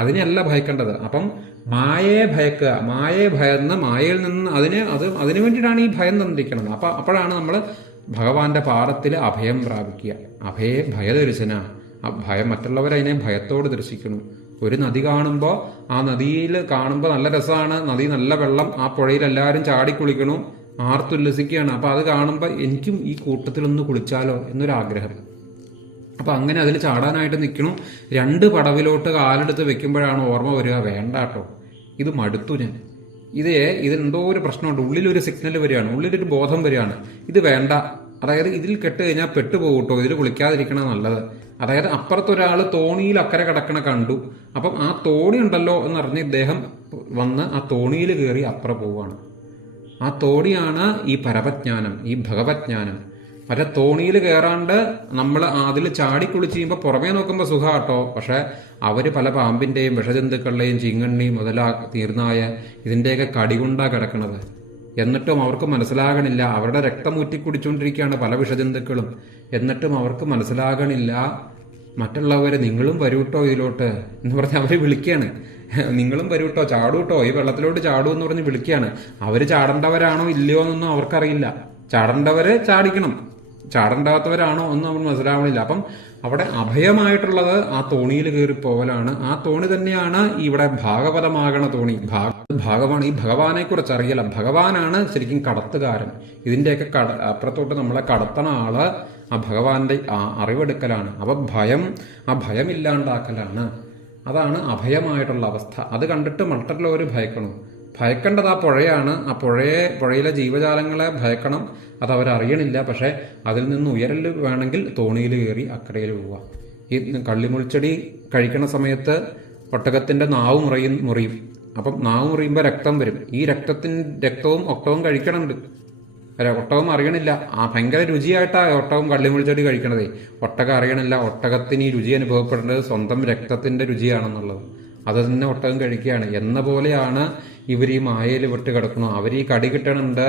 അതിനെയല്ല ഭയക്കേണ്ടത്. അപ്പം മായയെ ഭയക്കുക, മായയെ ഭയന്ന് മായയിൽ നിന്ന് അതിനു വേണ്ടിയിട്ടാണ് ഈ ഭയം തന്നിരിക്കുന്നത്. അപ്പോഴാണ് നമ്മൾ ഭഗവാന്റെ പാദത്തിൽ അഭയം പ്രാപിക്കുക. ഭയദർശന. ആ ഭയം, മറ്റുള്ളവരതിനെ ഭയത്തോട് ദർശിക്കണം. ഒരു നദി കാണുമ്പോൾ ആ നദിയിൽ കാണുമ്പോൾ നല്ല രസമാണ്, നദി നല്ല വെള്ളം, ആ പുഴയിൽ എല്ലാവരും ചാടിക്കുളിക്കണം, ആർത്തുല്ലസിക്കുകയാണ്. അപ്പൊ അത് കാണുമ്പോൾ എനിക്കും ഈ കൂട്ടത്തിലൊന്ന് കുളിച്ചാലോ എന്നൊരാഗ്രഹം. അപ്പൊ അങ്ങനെ അതിൽ ചാടാനായിട്ട് നിൽക്കണം. 2 പടവിലോട്ട് കാലെടുത്ത് വെക്കുമ്പോഴാണ് ഓർമ്മ വരിക, വേണ്ടാട്ടോ ഇത് മടുത്തു ഞാൻ, ഇതിനെന്തോ ഒരു പ്രശ്നമുണ്ട്, ഉള്ളിലൊരു സിഗ്നൽ വരികയാണ്, ഉള്ളിലൊരു ബോധം വരികയാണ്, ഇത് വേണ്ട. അതായത് ഇതിൽ കെട്ട് കഴിഞ്ഞാൽ പെട്ടുപോകട്ടോ, ഇതിൽ കുളിക്കാതിരിക്കണ നല്ലത്. അതായത് അപ്പുറത്തൊരാൾ തോണിയിൽ അക്കരെ കിടക്കണ കണ്ടു. അപ്പം ആ തോണി ഉണ്ടല്ലോ എന്നറിഞ്ഞ് ഇദ്ദേഹം വന്ന് ആ തോണിയിൽ കയറി അപ്പുറം പോവുകയാണ്. ആ തോണിയാണ് ഈ പരമജ്ഞാനം, ഈ ഭഗവജ്ഞാനം. മറ്റേ തോണിയിൽ കയറാണ്ട് നമ്മൾ അതിൽ ചാടിക്കുളിച്ച് ചെയ്യുമ്പോൾ പുറമേ നോക്കുമ്പോൾ സുഖാട്ടോ, പക്ഷെ അവര് പല പാമ്പിന്റെയും വിഷജന്തുക്കളുടെയും ചീങ്കണ്ണി നീർനായ ഇതിന്റെയൊക്കെ കടികൊണ്ടാ കിടക്കണത്. എന്നിട്ടും അവർക്ക് മനസ്സിലാകണില്ല, അവരുടെ രക്തം ഊറ്റി കുടിച്ചുകൊണ്ടിരിക്കുകയാണ് പല വിഷജന്തുക്കളും. എന്നിട്ടും അവർക്ക് മനസ്സിലാകണില്ല. മറ്റുള്ളവര് നിങ്ങളും വരൂട്ടോ ഇതിലോട്ട് എന്ന് പറഞ്ഞ് അവര് വിളിക്കുകയാണ്, നിങ്ങളും വരൂട്ടോ, ചാടൂട്ടോ, ഈ വെള്ളത്തിലോട്ട് ചാടൂ എന്ന് പറഞ്ഞ് വിളിക്കുകയാണ്. അവര് ചാടേണ്ടവരാണോ ഇല്ലയോ എന്നൊന്നും അവർക്കറിയില്ല. ചാടേണ്ടവര് ചാടിക്കണം, ചാടേണ്ടാത്തവരാണോ ഒന്നും അവർ മനസ്സിലാവണില്ല. അപ്പം അവിടെ അഭയമായിട്ടുള്ളത് ആ തോണിയിൽ കയറി പോകലാണ്. ആ തോണി തന്നെയാണ് ഇവിടെ ഭാഗവതമാകണ തോണി. ഭാഗമാണ്. ഈ ഭഗവാനെ കുറിച്ച് അറിയില്ല. ഭഗവാനാണ് ശരിക്കും കടത്തുകാരൻ. ഇതിന്റെയൊക്കെ അപ്പുറത്തോട്ട് നമ്മളെ കടത്തണ ആള് ആ ഭഗവാന്റെ അറിവെടുക്കലാണ്. അപ്പൊ ആ ഭയമില്ലാണ്ടാക്കലാണ്. അതാണ് അഭയമായിട്ടുള്ള അവസ്ഥ. അത് കണ്ടിട്ട് മറ്റുള്ളവർ ഭയക്കേണ്ടത് ആ പുഴയാണ്. ആ പുഴയിലെ ജീവജാലങ്ങളെ ഭയക്കണം. അത് അവരറിയണില്ല. പക്ഷെ അതിൽ നിന്ന് ഉയരൽ വേണമെങ്കിൽ തോണിയിൽ കയറി അക്കരയിൽ പോവുക. ഈ കള്ളിമുൾച്ചെടി കഴിക്കണ സമയത്ത് ഒട്ടകത്തിന്റെ നാവ് മുറിയും. അപ്പം നാവ് മുറിയുമ്പോൾ രക്തം വരും. ഈ രക്തവും ഒട്ടകവും കഴിക്കണുണ്ട്. ഒട്ടകം അറിയണില്ല. ഭയങ്കര രുചിയായിട്ടാ ഒട്ടകം കള്ളിമുൾച്ചെടി കഴിക്കണതേ. ഒട്ടകം അറിയണില്ല ഒട്ടകത്തിന് ഈ രുചി അനുഭവപ്പെടുന്നത് സ്വന്തം രക്തത്തിന്റെ രുചിയാണെന്നുള്ളത്. അത് തന്നെ ഒട്ടകം കഴിക്കുകയാണ്. എന്ന പോലെയാണ് ഇവർ ഈ മായയിൽ വിട്ട് കിടക്കണം. അവർ ഈ കടി കിട്ടണുണ്ട്,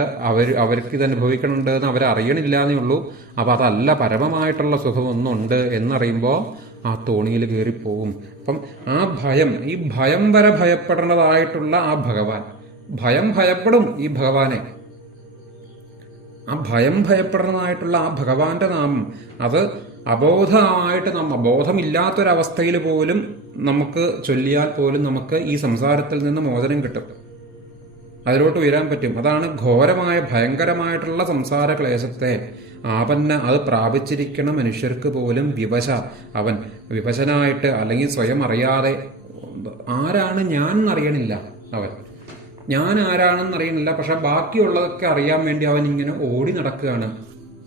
അവർക്ക് ഇത് അനുഭവിക്കണുണ്ട് എന്ന് അവരറിയണില്ല എന്നേ ഉള്ളൂ. അപ്പൊ അതല്ല, പരമമായിട്ടുള്ള സുഖമൊന്നുണ്ട് എന്നറിയുമ്പോൾ ആ തോണിയിൽ കയറിപ്പോവും. അപ്പം ആ ഭയം, ഈ ഭയം വരെ ഭയപ്പെടേണ്ടതായിട്ടുള്ള ആ ഭഗവാൻ, ഭയപ്പെടും ഈ ഭഗവാനെ. ആ ഭയപ്പെടുന്നതായിട്ടുള്ള ആ ഭഗവാന്റെ നാമം, അത് അബോധമായിട്ട് ബോധമില്ലാത്തൊരവസ്ഥയിൽ പോലും നമുക്ക് ചൊല്ലിയാൽ പോലും നമുക്ക് ഈ സംസാരത്തിൽ നിന്ന് മോചനം കിട്ടും, അതിലോട്ട് ഉയരാൻ പറ്റും. അതാണ് ഘോരമായ ഭയങ്കരമായിട്ടുള്ള സംസാര ക്ലേശത്തെ അത് പ്രാപിച്ചിരിക്കുന്ന മനുഷ്യർക്ക് പോലും അവൻ വിവശനായിട്ട് അല്ലെങ്കിൽ സ്വയം അറിയാതെ ആരാണ് ഞാൻ എന്നറിയണില്ല. ഞാൻ ആരാണെന്നറിയണില്ല. പക്ഷെ ബാക്കിയുള്ളതൊക്കെ അറിയാൻ വേണ്ടി അവൻ ഇങ്ങനെ ഓടി നടക്കുകയാണ്,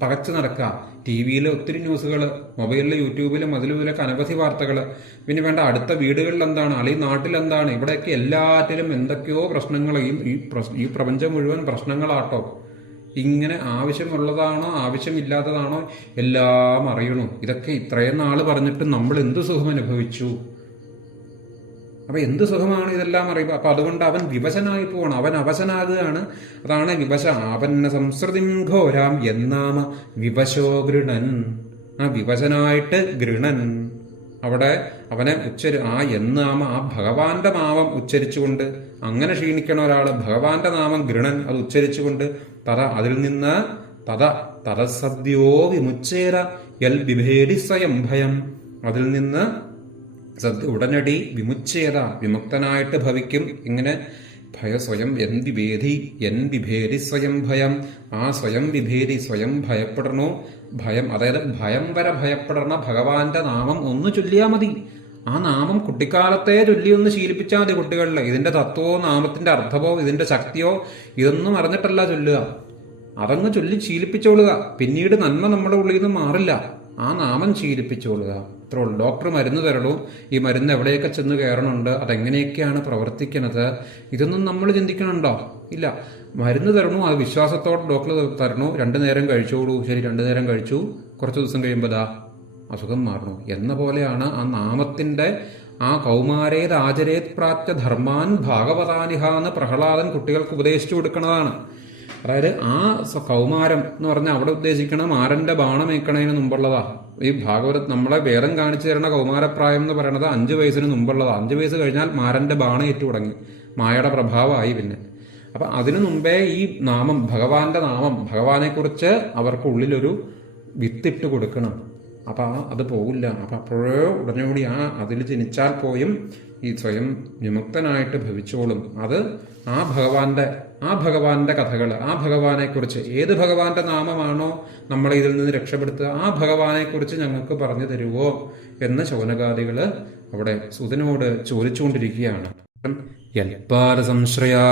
പകച്ചു നടക്കുക. TV-യിൽ ഒത്തിരി ന്യൂസുകൾ, മൊബൈലിൽ യൂട്യൂബിലും അതിലൂടെയൊക്കെ അനവധി വാർത്തകൾ. പിന്നെ വേണ്ട അടുത്ത വീടുകളിൽ എന്താണ്, അല്ലെങ്കിൽ നാട്ടിൽ എന്താണ്, ഇവിടെയൊക്കെ എല്ലാറ്റിലും എന്തൊക്കെയോ പ്രശ്നങ്ങൾ. ഈ പ്രപഞ്ചം മുഴുവൻ പ്രശ്നങ്ങളാട്ടോ. ഇങ്ങനെ ആവശ്യമുള്ളതാണോ ആവശ്യമില്ലാത്തതാണോ എല്ലാം അറിയണു. ഇതൊക്കെ ഇത്രയും നാള് പറഞ്ഞിട്ട് നമ്മൾ എന്ത് സുഖം അനുഭവിച്ചു? അപ്പൊ എന്ത് സുഖമാണ് ഇതെല്ലാം അറിയുക. അപ്പൊ അതുകൊണ്ട് അവൻ വിവശനായി പോവാണ്, അവൻ അവശനാകുകയാണ്. അതാണ് വിവശ. ആപന്ന സംസ്കൃതിം ഘോരാം എന്നാമ വിവശോ ഗൃണൻ. ആ വിവശനായിട്ട് ഗൃണൻ അവിടെ അവനെ ആ എന്നാമ, ആ ഭഗവാന്റെ നാമം ഉച്ചരിച്ചുകൊണ്ട് അങ്ങനെ ക്ഷീണിക്കണ ഒരാള് ഭഗവാന്റെ നാമം ഗൃണൻ അത് ഉച്ചരിച്ചുകൊണ്ട് അതിൽ നിന്ന് തതസദ്യോ വിമുച്ചേര യൽ ബിഭേദി സ്വയം ഭയം. അതിൽ നിന്ന് ഉടനടി വിമുച്ചേത വിമുക്തനായിട്ട് ഭവിക്കും. ഇങ്ങനെ സ്വയം വിഭേദി സ്വയം ഭയം. ആ സ്വയം വിഭേദി സ്വയം ഭയപ്പെടണോ, ഭയം അതായത് ഭയം വരെ ഭയപ്പെടണ ഭഗവാന്റെ നാമം ഒന്ന് ചൊല്ലിയാ മതി. ആ നാമം കുട്ടിക്കാലത്തെ ചൊല്ലി ഒന്ന് ശീലിപ്പിച്ചാൽ മതി കുട്ടികളിൽ. ഇതിന്റെ തത്വമോ നാമത്തിന്റെ അർത്ഥമോ ഇതിന്റെ ശക്തിയോ ഇതൊന്നും അറിഞ്ഞിട്ടല്ല ചൊല്ലുക, അതങ്ങ് ചൊല്ലി ശീലിപ്പിച്ചോളുക. പിന്നീട് നന്മ നമ്മുടെ ഉള്ളിൽ നിന്ന് മാറില്ല. ആ നാമം ശീലിപ്പിച്ചോളുക, അത്രേ ഉള്ളൂ. ഡോക്ടർ മരുന്ന് തരണു, ഈ മരുന്ന് എവിടെയൊക്കെ ചെന്ന് കയറണുണ്ട്, അതെങ്ങനെയൊക്കെയാണ് പ്രവർത്തിക്കുന്നത്, ഇതൊന്നും നമ്മൾ ചിന്തിക്കണുണ്ടോ? ഇല്ല. മരുന്ന് തരണു, അത് വിശ്വാസത്തോടെ ഡോക്ടർ തരണു, 2 നേരം കഴിച്ചോളൂ. ശരി, 2 നേരം കഴിച്ചു, കുറച്ച് ദിവസം കഴിയുമ്പോൾ അസുഖം മാറണു എന്ന പോലെയാണ് ആ നാമത്തിന്റെ ആ കൗമാരേത് ആചരേത് പ്രാപ്ത ധർമാൻ ഭാഗവതാനിഹ എന്ന് പ്രഹ്ലാദൻ കുട്ടികൾക്ക് ഉപദേശിച്ചു കൊടുക്കുന്നതാണ്. അതായത് ആ കൗമാരം എന്ന് പറഞ്ഞാൽ അവിടെ ഉദ്ദേശിക്കണം മാരന്റെ ബാണമേക്കണതിന് മുമ്പുള്ളതാ. ഈ ഭാഗവത നമ്മളെ വേദം കാണിച്ചു തരുന്ന കൗമാരപ്രായം എന്ന് പറയുന്നത് 5 വയസ്സിന് മുമ്പുള്ളതാ. 5 വയസ്സ് കഴിഞ്ഞാൽ മാരന്റെ ബാണം ഏറ്റു തുടങ്ങി, മായയുടെ പ്രഭാവമായി. പിന്നെ അപ്പൊ അതിനു മുമ്പേ ഈ നാമം, ഭഗവാന്റെ നാമം, ഭഗവാനെ കുറിച്ച് അവർക്ക് ഉള്ളിലൊരു വിത്തിട്ട് കൊടുക്കണം. അപ്പൊ അത് പോകില്ല. അപ്പൊ അപ്പോഴേ ഉടനെകൂടി അതിൽ ജനിച്ചാൽ പോയും ഈ സ്വയം വിമുക്തനായിട്ട് ഭവിച്ചോളും. അത് ആ ഭഗവാന്റെ കഥകൾ, ആ ഭഗവാനെ കുറിച്ച്, ഏത് ഭഗവാന്റെ നാമമാണോ നമ്മളെ ഇതിൽ നിന്ന് രക്ഷപ്പെടുത്തുക, ആ ഭഗവാനെ കുറിച്ച് ഞങ്ങൾക്ക് പറഞ്ഞു തരുവോ എന്ന് ശൗനകാദികള് അവിടെ സൂതനോട് ചോദിച്ചുകൊണ്ടിരിക്കുകയാണ്. യൽപാര സംശ്രയാ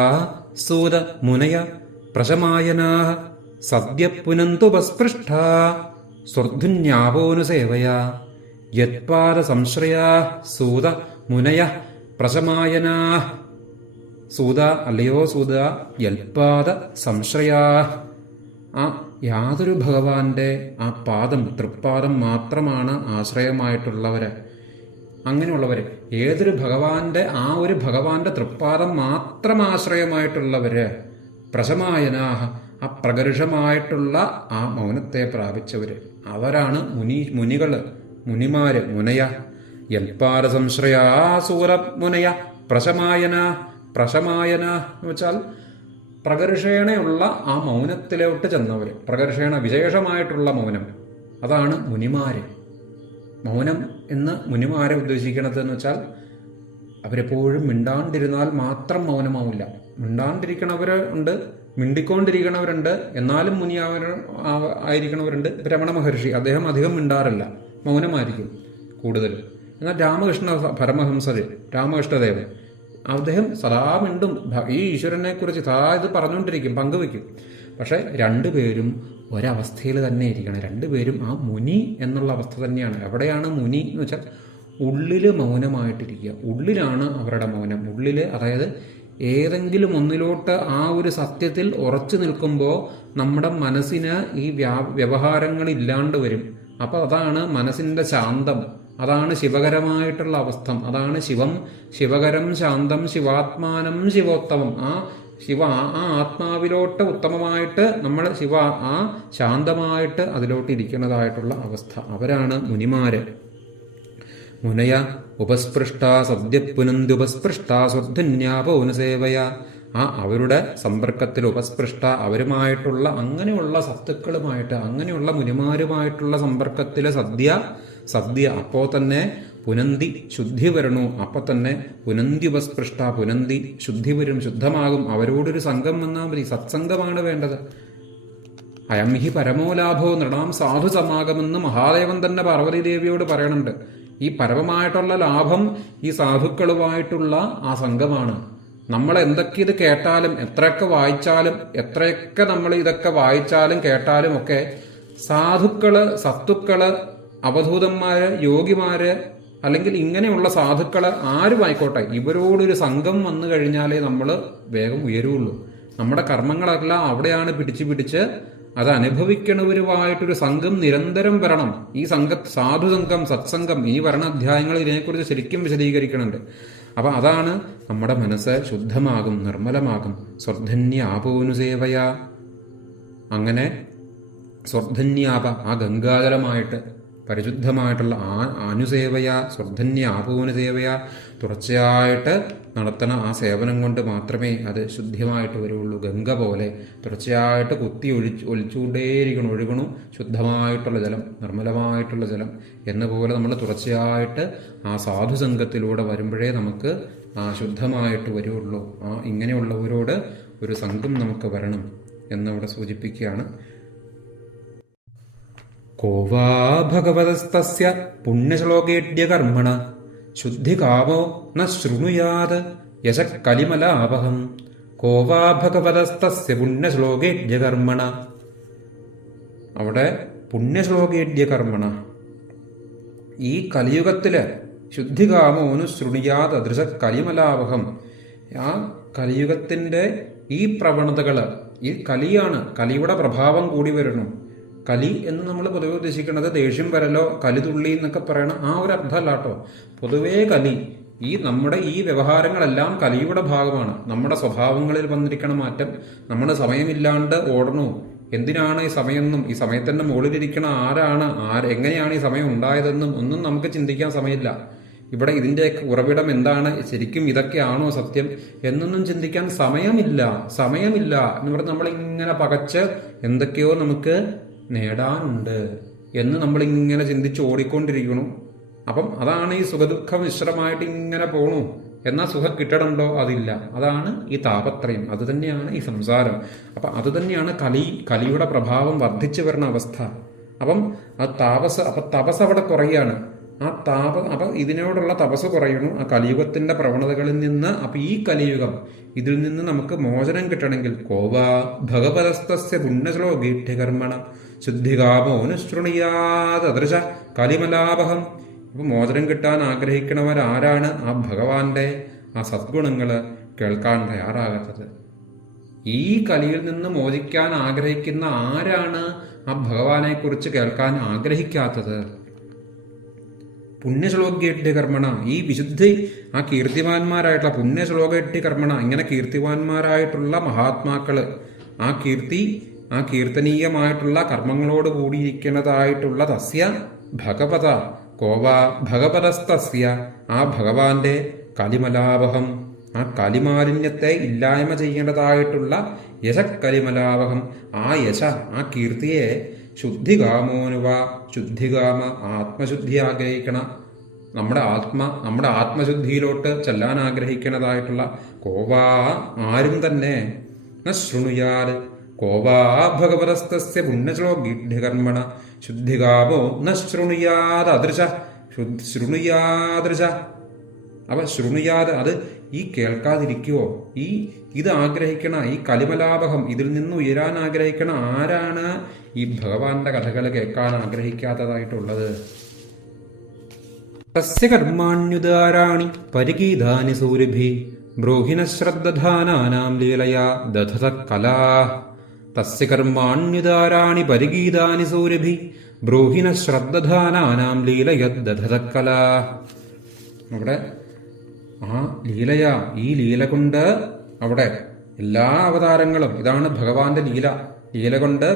സൂത മുനയ പ്രശമായനാ സദ്യ പുനന്തുപസ്പൃഷ്ട സ്വർധുന്യാപോനുസേവയാ. യത്പാര സംശ്രയാ സൂത മുനയ പ്രശമായനാ. സൂത, അല്ലയോ സൂത, യൽപാദ സംശ്രയാ, ആ യാതൊരു ഭഗവാന്റെ ആ പാദം, തൃപ്പാദം മാത്രമാണ് ആശ്രയമായിട്ടുള്ളവര്. അങ്ങനെയുള്ളവര്, ഏതൊരു ഭഗവാന്റെ ആ ഒരു ഭഗവാന്റെ തൃപ്പാദം മാത്രം ആശ്രയമായിട്ടുള്ളവര്, പ്രശമായനാഹ, ആ പ്രകർഷമായിട്ടുള്ള ആ മൗനത്തെ പ്രാപിച്ചവര്, അവരാണ് മുനികള്, മുനിമാര്. മുനയ യൽപാര സംശ്രയാ സൂര മുനയ പ്രശമായന. പ്രശമായന എന്ന് വെച്ചാൽ പ്രകർഷേണയുള്ള ആ മൗനത്തിലോട്ട് ചെന്നവര്, പ്രകർഷേണ വിശേഷമായിട്ടുള്ള മൗനം, അതാണ് മുനിമാര്. മൗനം എന്ന് മുനിമാരെ ഉദ്ദേശിക്കണത് എന്ന് വെച്ചാൽ അവരെപ്പോഴും മിണ്ടാണ്ടിരുന്നാൽ മാത്രം മൗനമാവില്ല. മിണ്ടാണ്ടിരിക്കണവരുണ്ട്, മിണ്ടിക്കൊണ്ടിരിക്കണവരുണ്ട്, എന്നാലും മുനി ആയിരിക്കണവരുണ്ട്. രമണ മഹർഷി അദ്ദേഹം അധികം മിണ്ടാറില്ല, മൗനമായിരിക്കും കൂടുതൽ. എന്നാൽ രാമകൃഷ്ണ പരമഹംസര്, രാമകൃഷ്ണദേവൻ, അദ്ദേഹം സദാ മിണ്ടും, ഈ ഈശ്വരനെ കുറിച്ച് സദാ ഇത് പറഞ്ഞുകൊണ്ടിരിക്കും, പങ്കുവെക്കും. പക്ഷെ രണ്ടുപേരും ഒരവസ്ഥയിൽ തന്നെ ഇരിക്കണം. രണ്ടുപേരും ആ മുനി എന്നുള്ള അവസ്ഥ തന്നെയാണ്. എവിടെയാണ് മുനി എന്ന് വെച്ചാൽ ഉള്ളില് മൗനമായിട്ടിരിക്കുക. ഉള്ളിലാണ് അവരുടെ മൗനം. ഉള്ളില്, അതായത് ഏതെങ്കിലും ഒന്നിലോട്ട് ആ ഒരു സത്യത്തിൽ ഉറച്ചു നിൽക്കുമ്പോൾ നമ്മുടെ മനസ്സിന് ഈ വ്യവഹാരങ്ങൾ ഇല്ലാണ്ട് വരും. അപ്പൊ അതാണ് മനസ്സിന്റെ ശാന്തം, അതാണ് ശിവകരമായിട്ടുള്ള അവസ്ഥ. അതാണ് ശിവകരം ശാന്തം ശിവാത്മാനം ശിവോത്തമം. ആ ആത്മാവിലോട്ട് ഉത്തമമായിട്ട് നമ്മൾ ആ ശാന്തമായിട്ട് അതിലോട്ട് ഇരിക്കുന്നതായിട്ടുള്ള അവസ്ഥ. അവരാണ് മുനിമാര്. മുനയ ഉപസ്പൃഷ്ട സദ്യ പുനന്തുപസ്പൃഷ്ട സ്വധന്യാപൗനസേവയ. ആ അവരുടെ സമ്പർക്കത്തിൽ ഉപസ്പൃഷ്ട, അവരുമായിട്ടുള്ള അങ്ങനെയുള്ള സത്തുക്കളുമായിട്ട്, അങ്ങനെയുള്ള മുനിമാരുമായിട്ടുള്ള സമ്പർക്കത്തിലെ സദ്യ അപ്പോൾ തന്നെ പുനന്തി ശുദ്ധി വരണു. അപ്പൊ തന്നെ പുനന്തി ഉപസ്പൃഷ്ട, പുനന്തി ശുദ്ധി വരും, ശുദ്ധമാകും. അവരോടൊരു സംഘം വന്നാൽ മതി. സത്സംഗമാണ് വേണ്ടത്. അയം ഹി പരമോലാഭോ നൃണാം സാധു സമാഗമെന്ന് മഹാദേവൻ തന്നെ പാർവതീദേവിയോട് പറയണുണ്ട്. ഈ പരമമായിട്ടുള്ള ലാഭം ഈ സാധുക്കളുമായിട്ടുള്ള ആ സംഘമാണ്. നമ്മൾ എന്തൊക്കെ ഇത് കേട്ടാലും, എത്രയൊക്കെ വായിച്ചാലും, എത്രയൊക്കെ നമ്മൾ ഇതൊക്കെ വായിച്ചാലും കേട്ടാലും ഒക്കെ സാധുക്കള്, സത്തുക്കള്, അവധൂതന്മാര്, യോഗിമാര്, അല്ലെങ്കിൽ ഇങ്ങനെയുള്ള സാധുക്കള് ആരുമായിക്കോട്ടെ, ഇവരോടൊരു സംഘം വന്നു കഴിഞ്ഞാലേ നമ്മൾ വേഗം ഉയരുള്ളൂ. നമ്മുടെ കർമ്മങ്ങളെല്ലാം അവിടെയാണ് പിടിച്ച് അത് അനുഭവിക്കണവരുമായിട്ടൊരു സംഘം നിരന്തരം വരണം. ഈ സാധുസംഘം, സത്സംഗം, ഈ വരണ അധ്യായങ്ങൾ ഇതിനെക്കുറിച്ച് ശരിക്കും വിശദീകരിക്കുന്നുണ്ട്. അപ്പം അതാണ് നമ്മുടെ മനസ്സ് ശുദ്ധമാകും, നിർമ്മലമാകും. സ്വർദ്ധന്യാപോനുസേവയ, അങ്ങനെ സ്വർദ്ധന്യാപ ആ ഗംഗാജലമായിട്ട് പരിശുദ്ധമായിട്ടുള്ള ആ അനുസേവയ, സ്വർദ്ധന്യാപോനുസേവയ തുടർച്ചയായിട്ട് നടത്തണ ആ സേവനം കൊണ്ട് മാത്രമേ അത് ശുദ്ധമായിട്ട് വരുള്ളൂ. ഗംഗ പോലെ തുടർച്ചയായിട്ട് കുത്തി ഒലിച്ചുകൊണ്ടേയിരിക്കണം, ഒഴുകണം ശുദ്ധമായിട്ടുള്ള ജലം, നിർമ്മലമായിട്ടുള്ള ജലം എന്ന പോലെ നമ്മൾ തുടർച്ചയായിട്ട് ആ സാധുസംഘത്തിലൂടെ വരുമ്പോഴേ നമുക്ക് ആ ശുദ്ധമായിട്ട് വരുള്ളൂ. ആ ഇങ്ങനെയുള്ളവരോട് ഒരു സംഘം നമുക്ക് വരണം എന്നവിടെ സൂചിപ്പിക്കുകയാണ്. കോവാ ഭഗവതസ്തസ്യ പുണ്യശ്ലോകേഡ്യകർമ്മണ ശുദ്ധികാമോ ന ശൃണുയാത് യശ കലിമലാപഹം. കോവാ ഭഗവതസ്തസ്യ പുണ്യശ്ലോകേഡ്യകർമ്മണ, അവിടെ പുണ്യശ്ലോകേഡ്യകർമ്മണ, ഈ കലിയുഗത്തില് ശുദ്ധികാമോനു ശൃണുയാത് അദൃശ കലിമലാപഹം. ആ കലിയുഗത്തിന്റെ ഈ പ്രവണതകള്, ഈ കലിയാണ്, കലിയുടെ പ്രഭാവം കൂടി വരണം. കലി എന്ന് നമ്മൾ പൊതുവെ ഉദ്ദേശിക്കുന്നത് ദേഷ്യം വരലോ കലിതുള്ളി എന്നൊക്കെ പറയണ ആ ഒരു അർത്ഥമല്ല കേട്ടോ. പൊതുവേ കലി, ഈ നമ്മുടെ ഈ വ്യവഹാരങ്ങളെല്ലാം കലിയുടെ ഭാഗമാണ്. നമ്മുടെ സ്വഭാവങ്ങളിൽ വന്നിരിക്കണ മാറ്റം, നമ്മുടെ സമയമില്ലാണ്ട് ഓടണോ, എന്തിനാണ് ഈ സമയമെന്നും ഈ സമയത്തിന്റെ മുകളിലിരിക്കണ ആരാണ്, എങ്ങനെയാണ് ഈ സമയം ഉണ്ടായതെന്നും ഒന്നും നമുക്ക് ചിന്തിക്കാൻ സമയമില്ല. ഇവിടെ ഇതിന്റെയൊക്കെ ഉറവിടം എന്താണ്, ശരിക്കും ഇതൊക്കെയാണോ സത്യം എന്നൊന്നും ചിന്തിക്കാൻ സമയമില്ല എന്ന് പറഞ്ഞ് നമ്മളിങ്ങനെ പകച്ച് എന്തൊക്കെയോ നമുക്ക് നേടാനുണ്ട് എന്ന് നമ്മളിങ്ങനെ ചിന്തിച്ച് ഓടിക്കൊണ്ടിരിക്കണു. അപ്പം അതാണ് ഈ സുഖദുഃഖ മിശ്രമായിട്ട് ഇങ്ങനെ പോണു. എന്നാൽ സുഖം കിട്ടണുണ്ടോ? അതില്ല. അതാണ് ഈ താപത്രയം, അത് തന്നെയാണ് ഈ സംസാരം. അപ്പം അത് തന്നെയാണ് കലിയുടെ പ്രഭാവം വർദ്ധിച്ചു വരുന്ന അവസ്ഥ. അപ്പം ആ തപസ് അവിടെ കുറയാണ്. അപ്പം ഇതിനോടുള്ള തപസ് കുറയണം ആ കലിയുഗത്തിന്റെ പ്രവണതകളിൽ നിന്ന്. അപ്പൊ ഈ കലിയുഗം ഇതിൽ നിന്ന് നമുക്ക് മോചനം കിട്ടണമെങ്കിൽ കോവാ ഭഗവതസ്തസ്യ പുണ്യശ്ലോകീഠ്യകർമ്മണ ശുദ്ധികാമോനുശൃണുയാദൃശ കലിമലാപഹം. ഇപ്പൊ മോചനം കിട്ടാൻ ആഗ്രഹിക്കണവരാരാണ്? ആ ഭഗവാന്റെ ആ സദ്ഗുണങ്ങള് കേൾക്കാൻ തയ്യാറാകാത്തത്. ഈ കലിയിൽ നിന്ന് മോചിക്കാൻ ആഗ്രഹിക്കുന്ന ആരാണ് ആ ഭഗവാനെ കുറിച്ച് കേൾക്കാൻ ആഗ്രഹിക്കാത്തത്? പുണ്യശ്ലോകേഠ്യ കർമ്മണ, ഈ വിശുദ്ധി ആ കീർത്തിവാന്മാരായിട്ടുള്ള പുണ്യശ്ലോകേഠ്യ കർമ്മണ, ഇങ്ങനെ കീർത്തിവാന്മാരായിട്ടുള്ള മഹാത്മാക്കള് ആ കീർത്തനീയമായിട്ടുള്ള കർമ്മങ്ങളോട് കൂടിയിരിക്കുന്നതായിട്ടുള്ള തസ്യ ഭഗവത കോവാ ഭഗവതസ്തസ്യ, ആ ഭഗവാന്റെ കലിമലാവഹം, ആ കലിമാലിന്യത്തെ ഇല്ലായ്മ ചെയ്യേണ്ടതായിട്ടുള്ള യശക്കലിമലാവഹം, ആ യശ ആ കീർത്തിയെ ശുദ്ധികാമോനുവ, ശുദ്ധികാമ ആത്മശുദ്ധി ആഗ്രഹിക്കണ, നമ്മുടെ ആത്മശുദ്ധിയിലോട്ട് ചെല്ലാൻ ആഗ്രഹിക്കുന്നതായിട്ടുള്ള കോവാ ആരും തന്നെ ന ശൃണുയാൽ കോവാ ഭഗവതസ്തസ്യ പുണ്യശ്ലോകീഠ്യകർമ്മണ ശുദ്ധികാമോ ന ശൃണുയാദൃശ ശൃണുയാദൃശ. അവ ശൃണുയാത്, അത് ഈ കേൾക്കാതിരിക്കുവോ? ഇത് ആഗ്രഹിക്കണ ഈ കലിമലാപഹം, ഇതിൽ നിന്ന് ഉയരാൻ ആഗ്രഹിക്കണ ആരാണ് ഈ ഭഗവാന്റെ കഥകൾ കേൾക്കാൻ ആഗ്രഹിക്കാത്തതായിട്ടുള്ളത്? തസ്യ കർമാണ്യുദാരാണി പരിഗീതാനി സൂരിഭി ബ്രൂഹിന ശ്രദ്ധധാനാനാം ലീലയാ ദധത കലാ. തസ്യ കർമാണ്യുദാരാണി പരിഗീതാനി സൂരിഭി ബ്രൂഹിന ശ്രദ്ധധാനാനാം ലീലയദ്ദധത കലാ. അവിടെ ആ ലീലയാ, ഈ ലീല കൊണ്ട് അവിടെ എല്ലാ അവതാരങ്ങളും, ഇതാണ് ഭഗവാന്റെ ലീല കൊണ്ട്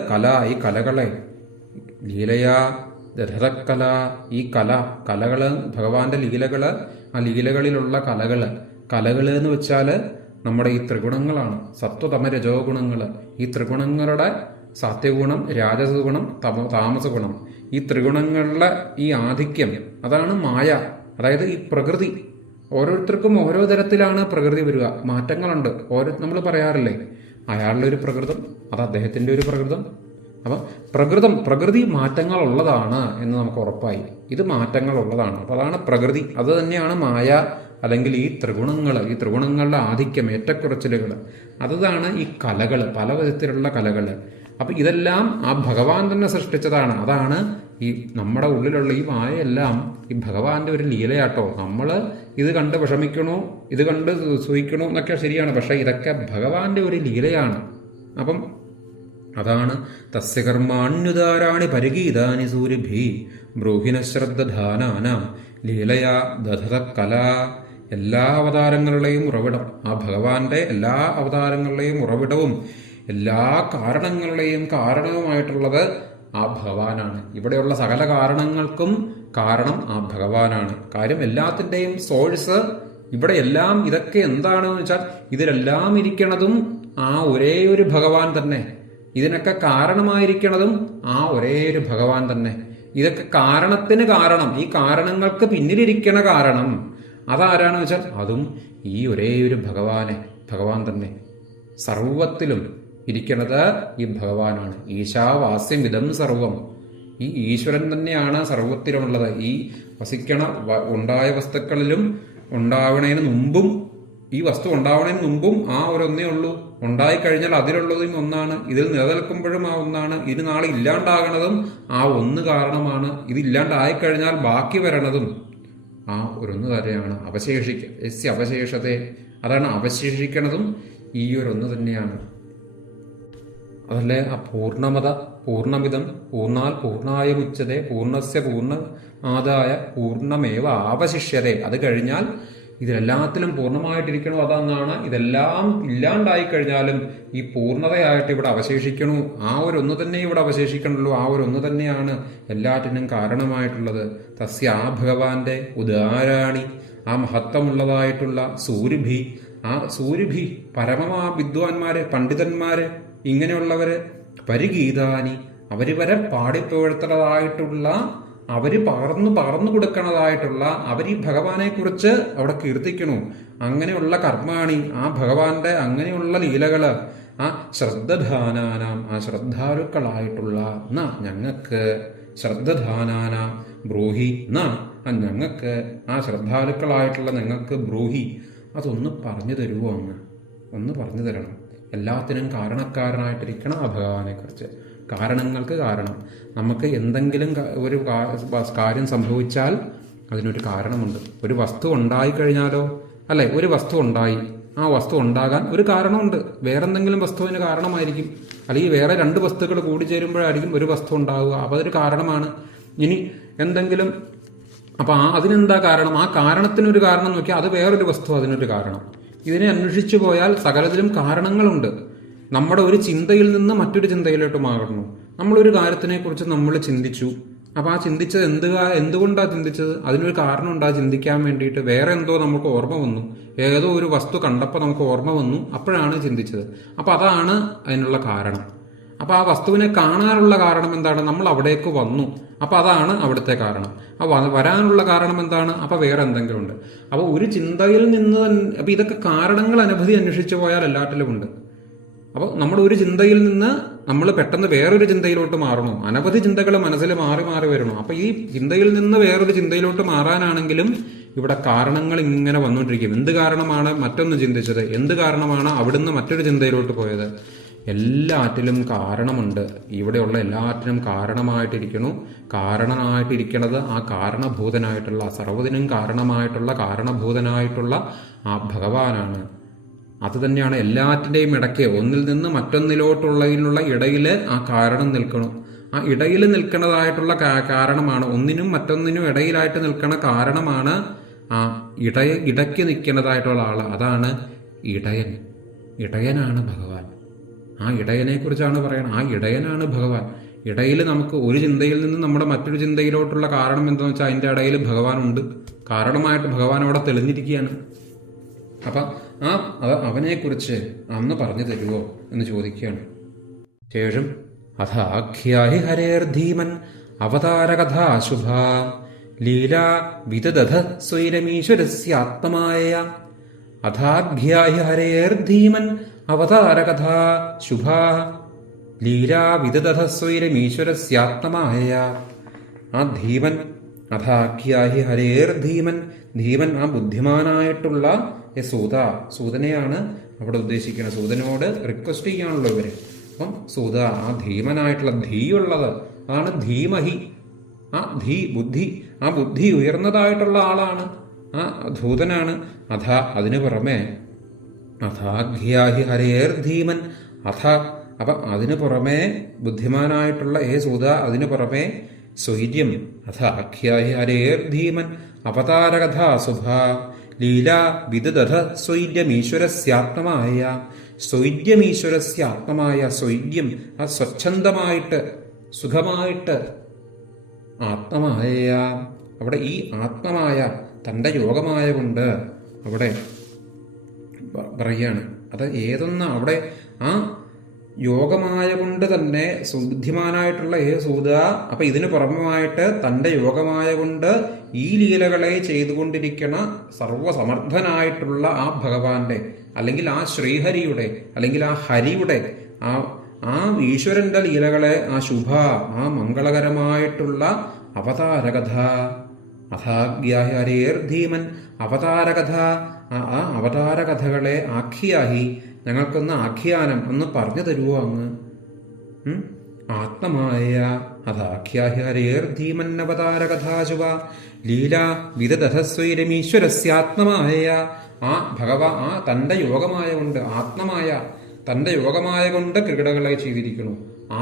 ഈ കലകളെ ലീലയാ ദധതക്കല, ഈ കലകള് ഭഗവാന്റെ ലീലകള്, ആ ലീലകളിലുള്ള കലകള് എന്ന് വെച്ചാല് നമ്മുടെ ഈ ത്രിഗുണങ്ങളാണ്, സത്വതമ രജോ ഗുണങ്ങള്. ഈ ത്രിഗുണങ്ങളുടെ സാത്വഗുണം, രാജസഗുണം, താമസഗുണം, ഈ ത്രിഗുണങ്ങളുടെ ഈ ആധിക്യം, അതാണ് മായ. അതായത് ഈ പ്രകൃതി, ഓരോരുത്തർക്കും ഓരോ തരത്തിലാണ് പ്രകൃതി വരിക, മാറ്റങ്ങളുണ്ട്. നമ്മൾ പറയാറില്ലേ, അയാളുടെ ഒരു പ്രകൃതം, അത് അദ്ദേഹത്തിന്റെ ഒരു പ്രകൃതം. അപ്പം പ്രകൃതി മാറ്റങ്ങൾ ഉള്ളതാണ് എന്ന് നമുക്ക് ഉറപ്പായി. ഇത് മാറ്റങ്ങൾ ഉള്ളതാണ്. അപ്പൊ അതാണ് പ്രകൃതി, അത് തന്നെയാണ് മായ. അല്ലെങ്കിൽ ഈ ത്രിഗുണങ്ങളുടെ ആധിക്യം, ഏറ്റക്കുറച്ചിലുകൾ, അതാണ് ഈ കലകള്, പല വിധത്തിലുള്ള കലകള്. അപ്പൊ ഇതെല്ലാം ആ ഭഗവാൻ തന്നെ സൃഷ്ടിച്ചതാണ്. അതാണ് ഈ നമ്മുടെ ഉള്ളിലുള്ള ഈ മായയെല്ലാം ഈ ഭഗവാന്റെ ഒരു ലീലയാട്ടോ. നമ്മള് ഇത് കണ്ട് വിഷമിക്കണോ, ഇത് കണ്ട് സൂഹിക്കണോ എന്നൊക്കെ ശരിയാണ്, പക്ഷെ ഇതൊക്കെ ഭഗവാന്റെ ഒരു ലീലയാണ്. അപ്പം അതാണ് തസ്യ കർമാണ്യുദാരാണി പരിഗീതാനി സൂരിഭി ബ്രൂഹിന ശ്രദ്ധധാനാനാം ലീലയാ ദധത കലാ എല്ലാ അവതാരങ്ങളുടെയും ഉറവിടം, ആ ഭഗവാന്റെ എല്ലാ അവതാരങ്ങളുടെയും ഉറവിടവും എല്ലാ കാരണങ്ങളുടെയും കാരണവുമായിട്ടുള്ളത് ആ ഭഗവാനാണ്. ഇവിടെയുള്ള സകല കാരണങ്ങൾക്കും കാരണം ആ ഭഗവാനാണ്. കാര്യം എല്ലാത്തിൻ്റെയും സോഴ്സ് ഇവിടെ എല്ലാം ഇതൊക്കെ എന്താണെന്ന് വെച്ചാൽ ഇതിലെല്ലാം ഇരിക്കണതും ആ ഒരേ ഒരു ഭഗവാൻ തന്നെ. ഇതിനൊക്കെ കാരണമായിരിക്കണതും ആ ഒരേ ഒരു ഭഗവാൻ തന്നെ. ഇതൊക്കെ കാരണത്തിന് കാരണം, ഈ കാരണങ്ങൾക്ക് പിന്നിലിരിക്കണ കാരണം അതാരാണെന്ന് വെച്ചാൽ അതും ഈ ഒരേ ഒരു ഭഗവാൻ തന്നെ. സർവത്തിലും ഇരിക്കണത് ഈ ഭഗവാനാണ്. ഈശാവാസ്യം ഇതം സർവം. ഈ ഈശ്വരൻ തന്നെയാണ് സർവത്തിലുമുള്ളത്. ഈ വസിക്കണ ഉണ്ടായ വസ്തുക്കളിലും ഉണ്ടാവണതിന് മുമ്പും, ഈ വസ്തു ഉണ്ടാവണതിന് മുമ്പും ആ ഒരൊന്നേ ഉള്ളൂ. ഉണ്ടായിക്കഴിഞ്ഞാൽ അതിലുള്ളതും ഒന്നാണ്. ഇതിൽ നിലനിൽക്കുമ്പോഴും ആ ഒന്നാണ്. ഇത് നാളെ ഇല്ലാണ്ടാകണതും ആ ഒന്ന് കാരണമാണ്. ഇത് ഇല്ലാണ്ടായിക്കഴിഞ്ഞാൽ ബാക്കി വരണതും ആ ഒരൊന്ന് തന്നെയാണ്. അവശേഷത്തെ അതാണ് അവശേഷിക്കണതും ഈ ഒരൊന്ന് തന്നെയാണ്. അതല്ലേ ആ പൂർണ്ണമത പൂർണ്ണമിതം പൂർണ്ണാൽ പൂർണ്ണായമുച്ചതേ പൂർണ്ണസ്യ പൂർണ്ണമാദായ പൂർണ്ണമേവ അവശിഷ്യതേ. അത് കഴിഞ്ഞാൽ ഇതിലെല്ലാത്തിലും പൂർണ്ണമായിട്ടിരിക്കണോ അതെന്നാണ്. ഇതെല്ലാം ഇല്ലാണ്ടായി കഴിഞ്ഞാലും ഈ പൂർണ്ണതയായിട്ട് ഇവിടെ അവശേഷിക്കണു. ആ ഒരൊന്ന് തന്നെ ഇവിടെ അവശേഷിക്കണുള്ളൂ. ആ ഒരൊന്ന് തന്നെയാണ് എല്ലാറ്റിനും കാരണമായിട്ടുള്ളത്. തസ്യ ആ ഭഗവാന്റെ ഉദാരാണി, ആ മഹത്വമുള്ളതായിട്ടുള്ള സൂര്യഭി, ആ സൂര്യഭി പരമമാ വിദ്വാൻമാര്, പണ്ഡിതന്മാര്, ഇങ്ങനെയുള്ളവര് പരിഗീതാനി, അവര് വരെ പാടിപ്പുഴത്തതായിട്ടുള്ള, അവര് പകർന്നു കൊടുക്കണതായിട്ടുള്ള, അവർ ഈ ഭഗവാനെ കുറിച്ച് അവിടെ കീർത്തിക്കണു. അങ്ങനെയുള്ള കർമാണി, ആ ഭഗവാന്റെ അങ്ങനെയുള്ള ലീലകള് ആ ശ്രദ്ധധാനാനാം, ആ ശ്രദ്ധാലുക്കളായിട്ടുള്ള ഞങ്ങൾക്ക് ശ്രദ്ധധാനാനാം ബ്രൂഹി ഞങ്ങൾക്ക്, ആ ശ്രദ്ധാലുക്കളായിട്ടുള്ള ഞങ്ങൾക്ക് ബ്രൂഹി, അതൊന്ന് പറഞ്ഞു തരുമോ? ഒന്ന് പറഞ്ഞു തരണം. എല്ലാത്തിനും കാരണക്കാരനായിട്ടിരിക്കണം ആ ഭഗവാനെ കുറിച്ച്. കാരണങ്ങൾക്ക് കാരണം. നമുക്ക് എന്തെങ്കിലും ഒരു കാര്യം സംഭവിച്ചാൽ അതിനൊരു കാരണമുണ്ട്. ഒരു വസ്തു ഉണ്ടായിക്കഴിഞ്ഞാലോ, അല്ലെ, ഒരു വസ്തു ഉണ്ടായി, ആ വസ്തു ഉണ്ടാകാൻ ഒരു കാരണമുണ്ട്. വേറെന്തെങ്കിലും വസ്തുവിന് കാരണമായിരിക്കും, അല്ലെങ്കിൽ വേറെ രണ്ട് വസ്തുക്കൾ കൂടിച്ചേരുമ്പോഴായിരിക്കും ഒരു വസ്തു ഉണ്ടാവുക. അപ്പോൾ അതൊരു കാരണമാണ്. ഇനി എന്തെങ്കിലും, അപ്പൊ അതിനെന്താ കാരണം? ആ കാരണത്തിനൊരു കാരണം നോക്കിയാൽ അത് വേറൊരു വസ്തു, അതിനൊരു കാരണം. ഇതിനെ അന്വേഷിച്ചു പോയാൽ സകലത്തിലും കാരണങ്ങളുണ്ട്. നമ്മുടെ ഒരു ചിന്തയിൽ നിന്ന് മറ്റൊരു ചിന്തയിലോട്ട് മാറുന്നു. നമ്മളൊരു കാര്യത്തിനെ കുറിച്ച് നമ്മൾ ചിന്തിച്ചു. അപ്പൊ ആ ചിന്തിച്ചത് എന്തുകൊണ്ടാണ് ചിന്തിച്ചത്? അതിനൊരു കാരണം ഉണ്ടാ ചിന്തിക്കാൻ വേണ്ടിയിട്ട്. വേറെ എന്തോ നമുക്ക് ഓർമ്മ വന്നു, ഏതോ ഒരു വസ്തു കണ്ടപ്പോൾ നമുക്ക് ഓർമ്മ വന്നു, അപ്പോഴാണ് ചിന്തിച്ചത്. അപ്പൊ അതാണ് അതിനുള്ള കാരണം. അപ്പൊ ആ വസ്തുവിനെ കാണാനുള്ള കാരണം എന്താണ്? നമ്മൾ അവിടേക്ക് വന്നു, അപ്പൊ അതാണ് അവിടുത്തെ കാരണം. വരാനുള്ള കാരണം എന്താണ്? അപ്പൊ വേറെ എന്തെങ്കിലും ഉണ്ട്. അപ്പൊ ഒരു ചിന്തയിൽ നിന്ന് അപ്പൊ ഇതൊക്കെ കാരണങ്ങൾ അനവധി അന്വേഷിച്ചു പോയാൽ എല്ലാറ്റിലും ഉണ്ട്. അപ്പോൾ നമ്മുടെ ഒരു ചിന്തയിൽ നിന്ന് നമ്മൾ പെട്ടെന്ന് വേറൊരു ചിന്തയിലോട്ട് മാറണോ? അനവധി ചിന്തകൾ മനസ്സിൽ മാറി മാറി വരണോ? അപ്പൊ ഈ ചിന്തയിൽ നിന്ന് വേറൊരു ചിന്തയിലോട്ട് മാറാനാണെങ്കിലും ഇവിടെ കാരണങ്ങൾ ഇങ്ങനെ വന്നുകൊണ്ടിരിക്കും. എന്ത് കാരണമാണ് മറ്റൊന്ന് ചിന്തിച്ചത്? എന്ത് കാരണമാണ് അവിടുന്ന് മറ്റൊരു ചിന്തയിലോട്ട് പോയത്? എല്ലാറ്റിലും കാരണമുണ്ട്. ഇവിടെയുള്ള എല്ലാറ്റിനും കാരണമായിട്ടിരിക്കണു. കാരണമായിട്ടിരിക്കണത് ആ കാരണഭൂതനായിട്ടുള്ള, സർവ്വതിനും കാരണമായിട്ടുള്ള, കാരണഭൂതനായിട്ടുള്ള ആ ഭഗവാനാണ്. അത് തന്നെയാണ് എല്ലാറ്റിൻ്റെയും ഇടയ്ക്ക്, ഒന്നിൽ നിന്ന് മറ്റൊന്നിലോട്ടുള്ളതിനുള്ള ഇടയിൽ ആ കാരണം നിൽക്കണം. ആ ഇടയിൽ നിൽക്കുന്നതായിട്ടുള്ള കാരണമാണ്, ഒന്നിനും മറ്റൊന്നിനും ഇടയിലായിട്ട് നിൽക്കുന്ന കാരണമാണ് ആ ഇടയ്ക്ക് നിൽക്കുന്നതായിട്ടുള്ള ആള്. അതാണ് ഇടയൻ. ഇടയനാണ് ഭഗവാൻ. ആ ഇടയനെ കുറിച്ചാണ് പറയുന്നത്. ആ ഇടയനാണ് ഭഗവാൻ. ഇടയിൽ നമുക്ക് ഒരു ചിന്തയിൽ നിന്ന് നമ്മുടെ മറ്റൊരു ചിന്തയിലോട്ടുള്ള കാരണം എന്താണെന്ന് വെച്ചാൽ അതിൻ്റെ ഇടയിൽ ഭഗവാനുണ്ട്. കാരണമായിട്ട് ഭഗവാൻ അവിടെ തെളിഞ്ഞിരിക്കുകയാണ്. അപ്പം അവനെ കുറിച്ച് അന്ന് പറഞ്ഞു തരുമോ എന്ന് ചോദിക്കുകയാണ്. ശേഷം അഥാഖ്യാഹി ഹരേർധീമൻ അവതാരകഥാശുഭ ലീലാ വിദദധ സ്വൈരമീശ്വരസ്യാത്മമായ. അഥാഖ്യാഹി ഹരേർധീമൻ അവതാരകഥാ ശുഭ ലീലാ വിദദധ സ്വൈരമീശ്വരസ്യാത്മമായ. ആ ധീമൻ, അഥാഖ്യാഹി ഹരേർധീമൻ, ധീമൻ ആ ബുദ്ധിമാനായിട്ടുള്ള സൂതനെയാണ് അവിടെ ഉദ്ദേശിക്കുന്നത്. സൂതനോട് റിക്വസ്റ്റ് ചെയ്യാണല്ലോ ഇവര്. അപ്പം സൂത ആ ധീമനായിട്ടുള്ള, ധീയുള്ളത്, അതാണ് ധീമഹി. ആ ബുദ്ധി, ആ ബുദ്ധി ഉയർന്നതായിട്ടുള്ള ആളാണ്, ആ ധൂതനാണ്. അതിനു പുറമെ അഥാഖ്യാഹി ഹരേർധീമൻ, അപ്പം അതിനു പുറമെ ബുദ്ധിമാനായിട്ടുള്ള സൂത, അതിനു പുറമെ സ്വൈര്യം. അഥാഖ്യാഹി ഹരേർധീമൻ അവതാരകഥാ ശുഭ ലീലാ വിദധ സ്വൈര്യമീശ്വരസ്യാത്മമായ. സ്വൈര്യമീശ്വരസ്യാത്മമായ, സ്വൈര്യം ആ സ്വച്ഛന്തമായിട്ട് സുഖമായിട്ട് ആത്മമായ. അവിടെ ഈ ആത്മമായ തൻ്റെ യോഗമായ കൊണ്ട് അവിടെ പറയാണ്. അത് ഏതൊന്ന അവിടെ ആ യോഗമായ കൊണ്ട് തന്നെ ബുദ്ധിമാനായിട്ടുള്ള സൂത. അപ്പൊ ഇതിന് പുറമമായിട്ട് തൻ്റെ യോഗമായ കൊണ്ട് ഈ ലീലകളെ ചെയ്തുകൊണ്ടിരിക്കുന്ന സർവസമർത്ഥനായിട്ടുള്ള ആ ഭഗവാന്റെ, അല്ലെങ്കിൽ ആ ശ്രീഹരിയുടെ, അല്ലെങ്കിൽ ആ ഹരിയുടെ, ആ ഈശ്വരന്റെ ലീലകളെ, ആ ശുഭ, ആ മംഗളകരമായിട്ടുള്ള അവതാരകഥ. അഥാഗ്യാഹരേർധീമൻ അവതാരകഥ. ആ അവതാരകഥകളെ ആഖ്യാഹി, ഞങ്ങൾക്കൊന്ന് ആഖ്യാനം ഒന്ന് പറഞ്ഞു തരുമോ അങ്ങ്? ആത്മമായ അഥാഖ്യാഹ്യരേർധീമൻ അവതാരകഥാശുഭ ലീലാ വിദധസ്വൈരമീശ്വരസ്യാത്മമായ. ആ ആ തൻ്റെ യോഗമായ കൊണ്ട്, ആത്മമായ തൻ്റെ യോഗമായ കൊണ്ട് ക്രീഡകളെ ചെയ്തിരിക്കുന്നു.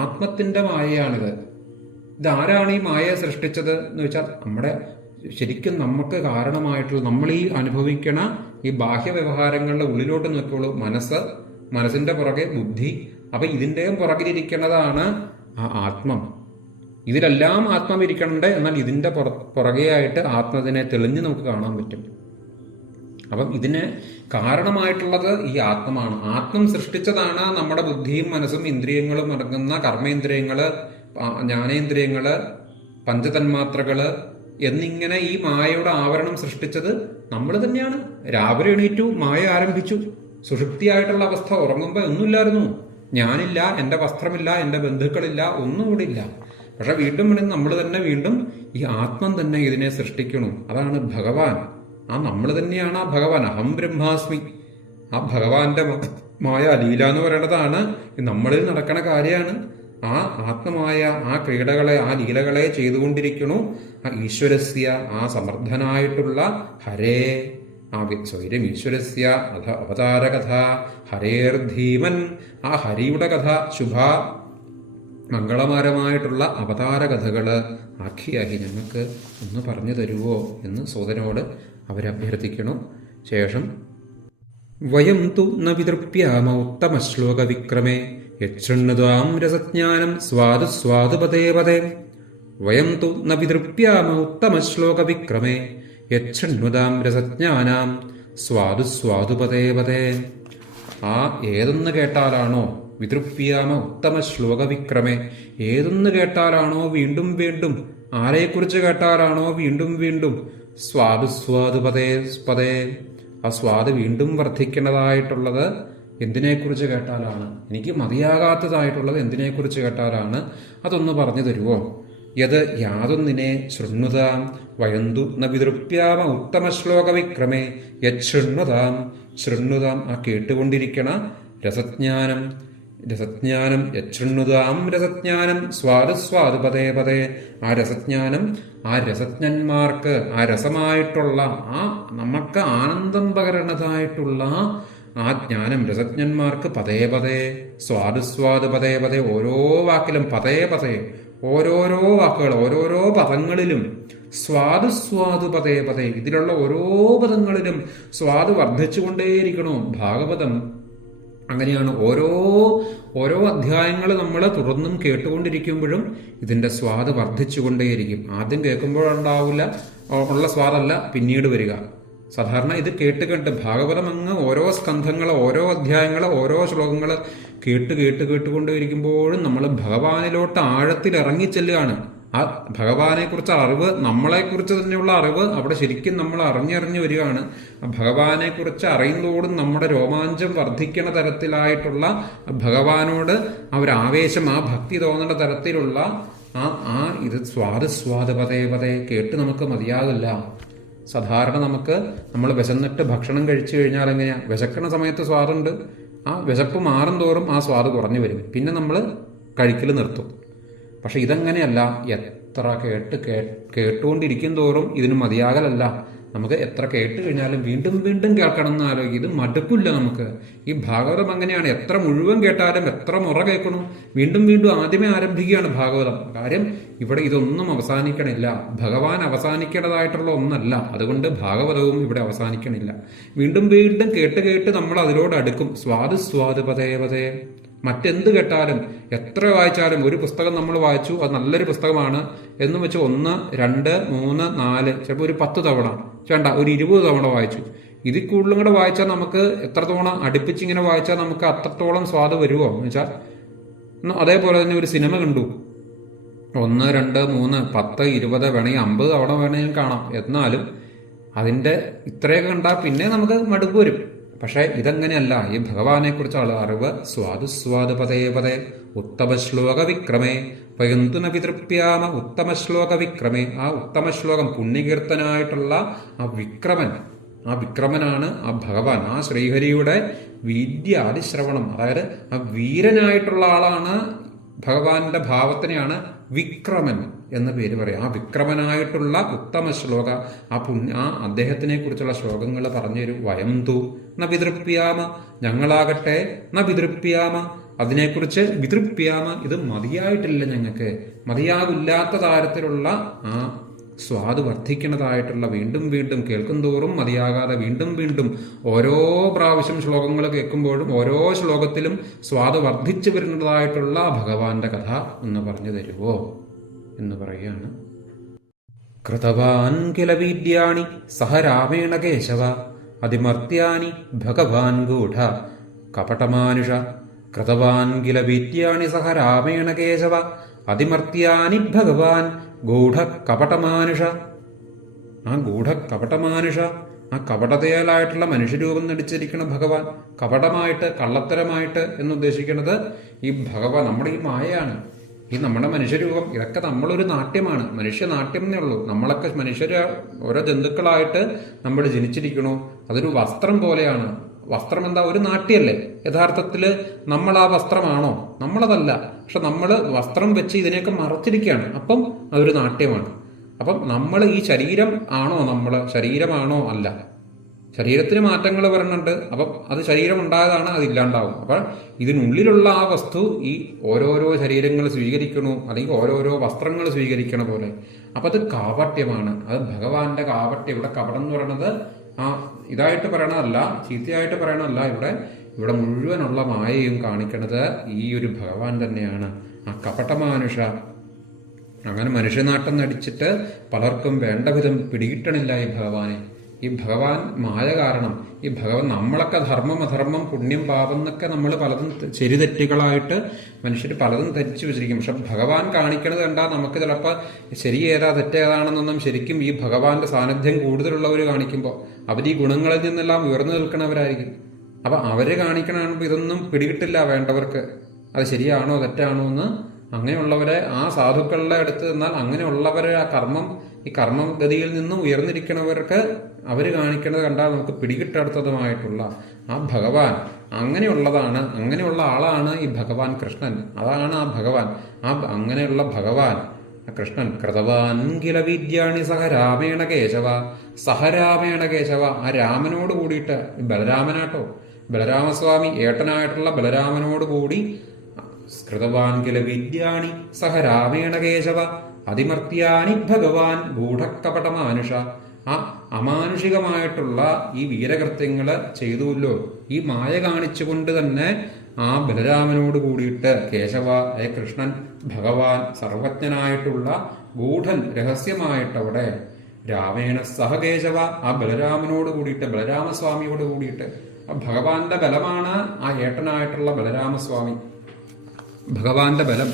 ആത്മത്തിന്റെ മായയാണിത്. ഇതാരാണ് ഈ മായയെ സൃഷ്ടിച്ചത് എന്ന് വെച്ചാൽ നമ്മുടെ ശരിക്കും നമുക്ക് കാരണമായിട്ടുള്ള നമ്മൾ ഈ അനുഭവിക്കണ ഈ ബാഹ്യ വ്യവഹാരങ്ങളുടെ ഉള്ളിലോട്ട് നോക്കിയുള്ളൂ മനസ്സിന്റെ പുറകെ ബുദ്ധി. അപ്പൊ ഇതിന്റെയും പുറകിലിരിക്കുന്നതാണ് ആ ആത്മം. ഇതിലെല്ലാം ആത്മം ഇരിക്കണുണ്ട്. എന്നാൽ ഇതിന്റെ പുറകെയായിട്ട് ആത്മത്തിനെ തെളിഞ്ഞ് നമുക്ക് കാണാൻ പറ്റും. അപ്പം ഇതിന് കാരണമായിട്ടുള്ളത് ഈ ആത്മമാണ്. ആത്മം സൃഷ്ടിച്ചതാണ് നമ്മുടെ ബുദ്ധിയും മനസ്സും ഇന്ദ്രിയങ്ങളും അടങ്ങുന്ന കർമ്മേന്ദ്രിയങ്ങള്, ജ്ഞാനേന്ദ്രിയങ്ങള്, പഞ്ചതന്മാത്രകള് എന്നിങ്ങനെ ഈ മായയുടെ ആവരണം സൃഷ്ടിച്ചത് നമ്മൾ തന്നെയാണ്. രാവിലെ എണീറ്റു, മായ ആരംഭിച്ചു. സുഷുപ്തിയായിട്ടുള്ള അവസ്ഥ, ഉറങ്ങുമ്പോൾ ഒന്നുമില്ലായിരുന്നു. ഞാനില്ല, എന്റെ വസ്ത്രമില്ല, എന്റെ ബന്ധുക്കളില്ല, ഒന്നും കൂടി ഇല്ല. പക്ഷെ വീണ്ടും നമ്മൾ തന്നെ വീണ്ടും ഈ ആത്മം തന്നെ ഇതിനെ സൃഷ്ടിക്കണു. അതാണ് ഭഗവാൻ. ആ നമ്മൾ തന്നെയാണ് ആ ഭഗവാൻ. അഹം ബ്രഹ്മാസ്മി. ആ ഭഗവാന്റെ മായ ലീല എന്ന് പറയുന്നതാണ് നമ്മളിൽ നടക്കണ കാര്യമാണ്. ആ ആത്മമായ ആ ക്രീഡകളെ, ആ ലീലകളെ ചെയ്തുകൊണ്ടിരിക്കണു ആ ഈശ്വരസ്യ, ആ സമർത്ഥനായിട്ടുള്ള ഹരേ. ആ സ്വൈരം ഈശ്വരസ്യ അവതാരകഥ ഹരേർധീമൻ. ആ ഹരിയുടെ കഥ, ശുഭ മംഗളമാരമായിട്ടുള്ള അവതാരകഥകള് ആഖ്യാഹി, ഞങ്ങൾക്ക് ഒന്ന് പറഞ്ഞു തരുവോ എന്ന് സോദരനോട് അവരഭ്യർത്ഥിക്കണം. ശേഷം വയം തു ന വിതൃപ്യാമ ഉത്തമശ്ലോക വിക്രമേ യച്ഛൃണ്വതാം രസജ്ഞാനം സ്വാദു സ്വാദു പദേ പദേ. വയം തു ന വിതൃപ്യാമ ഉത്തമശ്ലോക വിക്രമേ യച്ഛൃണ്വതാം രസജ്ഞാനാം സ്വാദു സ്വാദു പദേ പദേ. ആ ഏതൊന്ന് കേട്ടാലാണോ വിതൃപ്യാമ ഉത്തമ ശ്ലോക വിക്രമേ, ഏതൊന്ന് കേട്ടാലാണോ വീണ്ടും വീണ്ടും, ആരെക്കുറിച്ച് കേട്ടാലാണോ വീണ്ടും വീണ്ടും സ്വാദു സ്വാദു പദേ പദേ, ആ സ്വാദ് വീണ്ടും വർദ്ധിക്കുന്നതായിട്ടുള്ളത് എന്തിനെക്കുറിച്ച് കേട്ടാലാണ്, എനിക്ക് മതിയാകാത്തതായിട്ടുള്ളത് എന്തിനെക്കുറിച്ച് കേട്ടാലാണ്, അതൊന്ന് പറഞ്ഞു തരുമോ? യത് യാതൊന്നിനെ ശൃണ്വതാം വയന്തു ന വിതൃപ്യാമ ഉത്തമ ശ്ലോക വിക്രമേ യശൃണ്വതാം. ശൃണ്വതാം ആ കേട്ടുകൊണ്ടിരിക്കണ രസജ്ഞാനം, രസജ്ഞാനം യശൃണ്വതാം രസജ്ഞാനം സ്വാദു സ്വാദു പദേ പദേ. ആ രസജ്ഞാനം ആ രസജ്ഞന്മാർക്ക്, ആ രസമായിട്ടുള്ള ആ നമുക്ക് ആനന്ദം പകരണതായിട്ടുള്ള ആ ജ്ഞാനം രസജ്ഞന്മാർക്ക് പദേ പദേ സ്വാദു സ്വാദു പദേ പദേ. ഓരോ വാക്കിലും പദേ പദേ, ഓരോരോ വാക്കുകൾ, ഓരോരോ പദങ്ങളിലും സ്വാദു സ്വാദു പദേ പദേ. ഇതിലുള്ള ഓരോ പദങ്ങളിലും സ്വാദ് വർദ്ധിച്ചുകൊണ്ടേയിരിക്കണോ. ഭാഗവതം അങ്ങനെയാണ്. ഓരോ അധ്യായങ്ങൾ നമ്മൾ തുറന്നും കേട്ടുകൊണ്ടിരിക്കുമ്പോഴും ഇതിന്റെ സ്വാദ് വർദ്ധിച്ചുകൊണ്ടേയിരിക്കും. ആദ്യം കേൾക്കുമ്പോഴുണ്ടാവില്ല ഉള്ള സ്വാദല്ല പിന്നീട് വരിക. സാധാരണ ഇത് കേട്ട് ഭാഗവതം അങ്ങ് ഓരോ സ്കന്ധങ്ങൾ, ഓരോ അധ്യായങ്ങൾ, ഓരോ ശ്ലോകങ്ങൾ കേട്ടുകൊണ്ടിരിക്കുമ്പോഴും നമ്മൾ ഭഗവാനിലോട്ട് ആഴത്തിൽ ഇറങ്ങിച്ചെല്ലുകയാണ്. ആ ഭഗവാനെ കുറിച്ച് അറിവ്, നമ്മളെക്കുറിച്ച് തന്നെയുള്ള അറിവ് അവിടെ ശരിക്കും നമ്മൾ അറിഞ്ഞറിഞ്ഞു വരികയാണ്. ഭഗവാനെ കുറിച്ച് അറിയുന്നതോടും നമ്മുടെ രോമാഞ്ചം വർദ്ധിക്കണ തരത്തിലായിട്ടുള്ള ഭഗവാനോട് ആ ഒരു ആവേശം, ആ ഭക്തി തോന്നേണ്ട തരത്തിലുള്ള ഇത് സ്വാദ് പദേ പദേ കേട്ട് നമുക്ക് മതിയാകില്ല. സാധാരണ നമ്മൾ വിശന്നിട്ട് ഭക്ഷണം കഴിച്ചു കഴിഞ്ഞാൽ എങ്ങനെയാ, വിശക്കണ സമയത്ത് സ്വാദുണ്ട്, ആ വിശപ്പ് മാറും തോറും ആ സ്വാദ് കുറഞ്ഞു വരും, പിന്നെ നമ്മൾ കഴിക്കൽ നിർത്തും. പക്ഷെ ഇതങ്ങനെയല്ല. എത്ര കേട്ടുകൊണ്ടിരിക്കും തോറും ഇതിന് മതിയാകലല്ല. നമുക്ക് എത്ര കേട്ട് കഴിഞ്ഞാലും വീണ്ടും വീണ്ടും കേൾക്കണം എന്ന് ആലോചിക്കും. ഇത് മടുപ്പില്ല നമുക്ക്. ഈ ഭാഗവതം അങ്ങനെയാണ്. എത്ര മുഴുവൻ കേട്ടാലും എത്ര മുറ കേൾക്കണം, വീണ്ടും വീണ്ടും ആദ്യമേ ആരംഭിക്കുകയാണ് ഭാഗവതം. കാര്യം ഇവിടെ ഇതൊന്നും അവസാനിക്കണില്ല. ഭഗവാൻ അവസാനിക്കേണ്ടതായിട്ടുള്ള ഒന്നല്ല. അതുകൊണ്ട് ഭാഗവതവും ഇവിടെ അവസാനിക്കണില്ല. വീണ്ടും വീണ്ടും കേട്ട് കേട്ട് നമ്മൾ അതിലോട് അടുക്കും. സ്വാദ് സ്വാദ് പതേ പതേ. മറ്റെന്ത് കേട്ടാലും എത്ര വായിച്ചാലും, ഒരു പുസ്തകം നമ്മൾ വായിച്ചു, അത് നല്ലൊരു പുസ്തകമാണ് എന്ന് വെച്ച് 1, 2, 3, 4 ചിലപ്പോൾ ഒരു 10 തവണ വേണ്ട, ഒരു 20 തവണ വായിച്ചു. ഇതിൽ കൂടുതലും കൂടെ വായിച്ചാൽ നമുക്ക് എത്ര തവണ അടുപ്പിച്ചിങ്ങനെ വായിച്ചാൽ നമുക്ക് അത്രത്തോളം സ്വാദ് വരുമോ എന്ന് വെച്ചാൽ. അതേപോലെ തന്നെ ഒരു സിനിമ കണ്ടു, 1, 2, 3, 10, 20 വേണമെങ്കിൽ 50 തവണ വേണമെങ്കിൽ കാണാം. എന്നാലും അതിൻ്റെ ഇത്രയൊക്കെ കണ്ടാൽ പിന്നെ നമുക്ക് മടുപ്പ് വരും. പക്ഷേ ഇതങ്ങനെയല്ല. ഈ ഭഗവാനെ കുറിച്ചുള്ള അറിവ് സ്വാദു സ്വാദ് പതേ പതേ ഉത്തമ ശ്ലോക വിക്രമേ പയന്തു ന പിതൃപ്യാമ ഉത്തമ ശ്ലോക വിക്രമേ. ആ ഉത്തമ ശ്ലോകം, പുണ്യകീർത്തനായിട്ടുള്ള ആ വിക്രമൻ, ആ വിക്രമനാണ് ആ ഭഗവാൻ. ആ ശ്രീഹരിയുടെ വീര്യാദിശ്രവണം, അതായത് ആ വീരനായിട്ടുള്ള ആളാണ്. ഭഗവാന്റെ ഭാവത്തിനെയാണ് വിക്രമൻ എന്ന പേര് പറയാം. ആ വിക്രമനായിട്ടുള്ള ഉത്തമ ശ്ലോക, ആ അദ്ദേഹത്തിനെ കുറിച്ചുള്ള ശ്ലോകങ്ങൾ പറഞ്ഞൊരു വയംതു ന വിതൃപ്യാമ, ഞങ്ങളാകട്ടെ ന വിതൃപ്യാമ, അതിനെക്കുറിച്ച് വിതൃപ്യാമ, ഇത് മതിയായിട്ടില്ല, ഞങ്ങൾക്ക് മതിയാകില്ലാത്ത തരത്തിലുള്ള ആ സ്വാദ് വർദ്ധിക്കുന്നതായിട്ടുള്ള, വീണ്ടും വീണ്ടും കേൾക്കുന്തോറും മതിയാകാതെ വീണ്ടും വീണ്ടും ഓരോ പ്രാവശ്യം ശ്ലോകങ്ങൾ കേൾക്കുമ്പോഴും ഓരോ ശ്ലോകത്തിലും സ്വാദ് വർദ്ധിച്ചു വരുന്നതായിട്ടുള്ള ഭഗവാന്റെ കഥ എന്ന് പറഞ്ഞു തരുവോ എന്ന് പറയുകയാണ്. കൃതവാൻ കില വീര്യാണി സഹ രാമേണ കേശവ അതിമർത്യാനി ഭഗവാൻ ഗൂഢ കപടമാനുഷ. കൃതവാൻ കില വീര്യാണി സഹ രാമേണ കേശവ അതിമർത്യാനി ഭഗവാൻ ഗൂഢ കപടമാനുഷ. ആ ഗൂഢ കപടമാനുഷ, ആ കപടതയാലായിട്ടുള്ള മനുഷ്യരൂപം നടിച്ചിരിക്കുന്ന ഭഗവാൻ. കപടമായിട്ട്, കള്ളത്തരമായിട്ട് എന്നുദ്ദേശിക്കുന്നത് ഈ ഭഗവാൻ നമ്മുടെ ഈ മായയാണ്. ഈ നമ്മുടെ മനുഷ്യരൂപം, ഇതൊക്കെ നമ്മളൊരു നാട്യമാണ്, മനുഷ്യനാട്യം എന്നേ ഉള്ളൂ. നമ്മളൊക്കെ മനുഷ്യര് ഓരോ ജന്തുക്കളായിട്ട് നമ്മൾ ജനിച്ചിരിക്കണു. അതൊരു വസ്ത്രം പോലെയാണ്. വസ്ത്രം എന്താ? ഒരു നാട്യല്ലേ. യഥാർത്ഥത്തില് നമ്മൾ ആ വസ്ത്രമാണോ? നമ്മളതല്ല. പക്ഷെ നമ്മൾ വസ്ത്രം വെച്ച് ഇതിനെയൊക്കെ മറച്ചിരിക്കുകയാണ്. അപ്പം അതൊരു നാട്യമാണ്. അപ്പം നമ്മൾ ഈ ശരീരം ആണോ? നമ്മൾ ശരീരമാണോ? അല്ല. ശരീരത്തിന് മാറ്റങ്ങൾ വരുന്നുണ്ട്. അപ്പം അത് ശരീരം ഉണ്ടായതാണ്, അത് ഇല്ലാണ്ടാവും. അപ്പം ഇതിനുള്ളിലുള്ള ആ വസ്തു ഈ ഓരോരോ ശരീരങ്ങൾ സ്വീകരിക്കണു, അല്ലെങ്കിൽ ഓരോരോ വസ്ത്രങ്ങൾ സ്വീകരിക്കണ പോലെ. അപ്പം അത് കാപട്യമാണ്. അത് ഭഗവാന്റെ കാപട്യം. ഇവിടെ കപടം എന്ന് പറയുന്നത് ആ ഇതായിട്ട് പറയണതല്ല, ചീത്തയായിട്ട് പറയണതല്ല. ഇവിടെ മുഴുവനുള്ള മായയും കാണിക്കണത് ഈ ഒരു ഭഗവാൻ തന്നെയാണ്. ആ കപടമാനുഷ. അങ്ങനെ മനുഷ്യനാട്ടം നടിച്ചിട്ട് പലർക്കും വേണ്ട വിധം പിടികിട്ടണില്ല ഈ ഭഗവാനെ. ഈ ഭഗവാൻ മായ കാരണം, ഈ ഭഗവാൻ നമ്മളൊക്കെ ധർമ്മം അധർമ്മം പുണ്യം പാപം എന്നൊക്കെ നമ്മൾ പലതും ശരിതെറ്റുകളായിട്ട് മനുഷ്യർ പലതും ധരിച്ചു വെച്ചിരിക്കും. പക്ഷെ ഭഗവാൻ കാണിക്കണത് കണ്ടാൽ നമുക്ക് ചിലപ്പോൾ ശരി ഏതാ തെറ്റേതാണെന്നൊന്നും ശരിക്കും ഈ ഭഗവാന്റെ സാന്നിധ്യം കൂടുതലുള്ളവർ കാണിക്കുമ്പോൾ അവർ ഈ ഗുണങ്ങളിൽ നിന്നെല്ലാം ഉയർന്നു നിൽക്കുന്നവരായിരിക്കും. അപ്പൊ അവര് കാണിക്കണ ഇതൊന്നും പിടികിട്ടില്ല വേണ്ടവർക്ക്. അത് ശരിയാണോ തെറ്റാണോ എന്ന്. അങ്ങനെയുള്ളവരെ ആ സാധുക്കളുടെ അടുത്ത് നിന്നാൽ അങ്ങനെയുള്ളവരെ ആ ഈ കർമ്മഗതിയിൽ നിന്നും ഉയർന്നിരിക്കുന്നവർക്ക് അവര് കാണിക്കുന്നത് കണ്ടാൽ നമുക്ക് പിടികിട്ടടുത്തതുമായിട്ടുള്ള ആ ഭഗവാൻ അങ്ങനെയുള്ളതാണ്. അങ്ങനെയുള്ള ആളാണ് ഈ ഭഗവാൻ കൃഷ്ണൻ. അതാണ് ആ ഭഗവാൻ. അങ്ങനെയുള്ള ഭഗവാൻ കൃഷ്ണൻ. കൃതവാൻ കില വീര്യാണി സഹ രാമേണ കേശവ. സഹരാമേണ കേശവ, ആ രാമനോട് കൂടിയിട്ട്, ബലരാമനാട്ടോ, ബലരാമസ്വാമി ഏട്ടനായിട്ടുള്ള ബലരാമനോട് കൂടി കൃതവാൻ കില വിദ്യാണി സഹ രാമേണ കേശവ അതിമർത്യാനി ഭഗവാൻ ഗൂഢക്കപടമാനുഷ. ആ അമാനുഷികമായിട്ടുള്ള ഈ വീരകൃത്യങ്ങള് ചെയ്തുല്ലോ. ഈ മായ കാണിച്ചുകൊണ്ട് തന്നെ ആ ബലരാമനോട് കൂടിയിട്ട് കേശവ കൃഷ്ണൻ ഭഗവാൻ സർവജ്ഞനായിട്ടുള്ള ഗൂഢൻ രഹസ്യമായിട്ടവിടെ രാമേണ സഹ കേശവ, ആ ബലരാമനോട് കൂടിയിട്ട്, ബലരാമസ്വാമിയോട് കൂടിയിട്ട്. ഭഗവാന്റെ ബലമാണ് ആ ഏട്ടനായിട്ടുള്ള ബലരാമസ്വാമി. ഭഗവാന്റെ ബലം,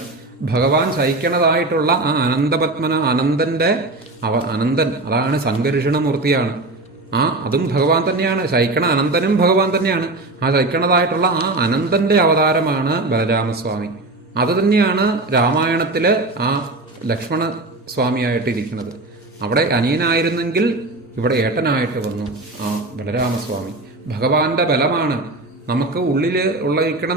ഭഗവാൻ ശയിക്കണതായിട്ടുള്ള ആ അനന്തപത്മന അനന്തൻ, അതാണ് സംഘർഷണമൂർത്തിയാണ്. അതും ഭഗവാൻ തന്നെയാണ്. ശയിക്കണ അനന്തനും ഭഗവാൻ തന്നെയാണ്. ആ ശയിക്കണതായിട്ടുള്ള ആ അനന്തന്റെ അവതാരമാണ് ബലരാമസ്വാമി. അത് തന്നെയാണ് രാമായണത്തില് ആ ലക്ഷ്മണ സ്വാമിയായിട്ടിരിക്കുന്നത്. അവിടെ അനിയനായിരുന്നെങ്കിൽ ഇവിടെ ഏട്ടനായിട്ട് വന്നു ആ ബലരാമസ്വാമി. ഭഗവാന്റെ ബലമാണ് നമുക്ക് ഉള്ളിൽ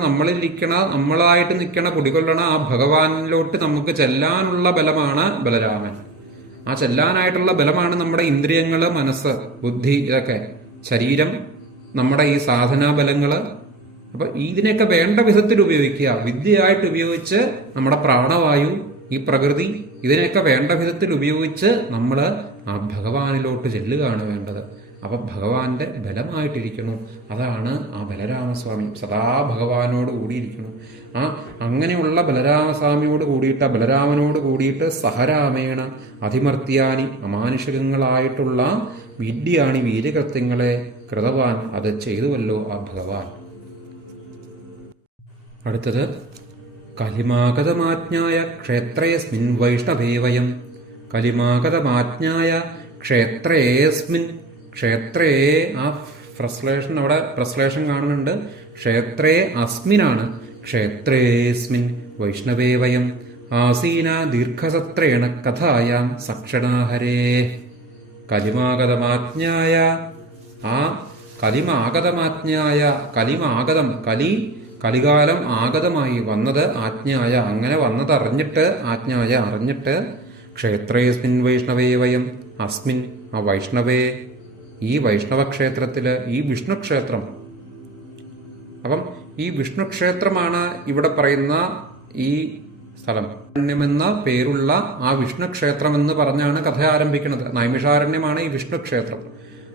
നമ്മളിരിക്കണ, നമ്മളായിട്ട് നിൽക്കണ, കുടികൊള്ളണ ആ ഭഗവാനിലോട്ട് നമുക്ക് ചെല്ലാനുള്ള ബലമാണ് ബലരാമൻ. ആ ചെല്ലാനായിട്ടുള്ള ബലമാണ് നമ്മുടെ ഇന്ദ്രിയങ്ങള്, മനസ്സ്, ബുദ്ധി, ഇതൊക്കെ ശരീരം, നമ്മുടെ ഈ സാധനാ ബലങ്ങള്. അപ്പൊ ഇതിനെയൊക്കെ വേണ്ട വിധത്തിൽ ഉപയോഗിക്കുക. വിദ്യയായിട്ട് ഉപയോഗിച്ച് നമ്മുടെ പ്രാണവായു, ഈ പ്രകൃതി, ഇതിനെയൊക്കെ വേണ്ട വിധത്തിൽ ഉപയോഗിച്ച് നമ്മൾ ആ ഭഗവാനിലോട്ട് ചെല്ലുകയാണ് വേണ്ടത്. അപ്പൊ ഭഗവാന്റെ ബലമായിട്ടിരിക്കണം. അതാണ് ആ ബലരാമസ്വാമി. സദാ ഭഗവാനോട് കൂടിയിരിക്കണം. ആ അങ്ങനെയുള്ള ബലരാമസ്വാമിയോട് കൂടിയിട്ട്, ബലരാമനോട് കൂടിയിട്ട് സഹരാമേണ അതിമർത്തിയാനി, അമാനുഷികങ്ങളായിട്ടുള്ള വിദ്യാണി വീര്യകൃത്യങ്ങളെ കൃതവാൻ, അത് ചെയ്തുവല്ലോ ആ ഭഗവാൻ. അടുത്തത് കലിമാഗതമാജ്ഞായ ക്ഷേത്രേസ്മിൻ വൈഷ്ണവേ വയം. കലിമാഗതമാജ്ഞായ ക്ഷേത്രേസ്മിൻ, ക്ഷേത്രേ, ആ ഫ്രസ്ലേഷൻ, അവിടെ പ്രസ്ലേഷൻ കാണുന്നുണ്ട്. ക്ഷേത്രേ അസ്മിനാണ്. ക്ഷേത്രേസ്മിൻ വൈഷ്ണവേ വയം ആസീന ദീർഘസത്രേണ കഥായാം സക്ഷണാഹരേ. കലിമാഗതമാജ്ഞായ, ആ കലിമാഗതമാജ്ഞായ, കലിമാഗതം, കലികാലം ആഗതമായി വന്നത്, ആജ്ഞായ അങ്ങനെ വന്നത് അറിഞ്ഞിട്ട്, ആജ്ഞായ അറിഞ്ഞിട്ട്, ക്ഷേത്രേസ്മിൻ വൈഷ്ണവേ വയം, അസ്മിൻ ആ വൈഷ്ണവേ, ഈ വൈഷ്ണവ ക്ഷേത്രത്തില്, ഈ വിഷ്ണു ക്ഷേത്രം. അപ്പം ഈ വിഷ്ണു ക്ഷേത്രമാണ് ഇവിടെ പറയുന്ന ഈ സ്ഥലം. എന്ന പേരുള്ള ആ വിഷ്ണു ക്ഷേത്രം എന്ന് പറഞ്ഞാണ് കഥ ആരംഭിക്കുന്നത്. നൈമിഷാരണ്യമാണ് ഈ വിഷ്ണു ക്ഷേത്രം.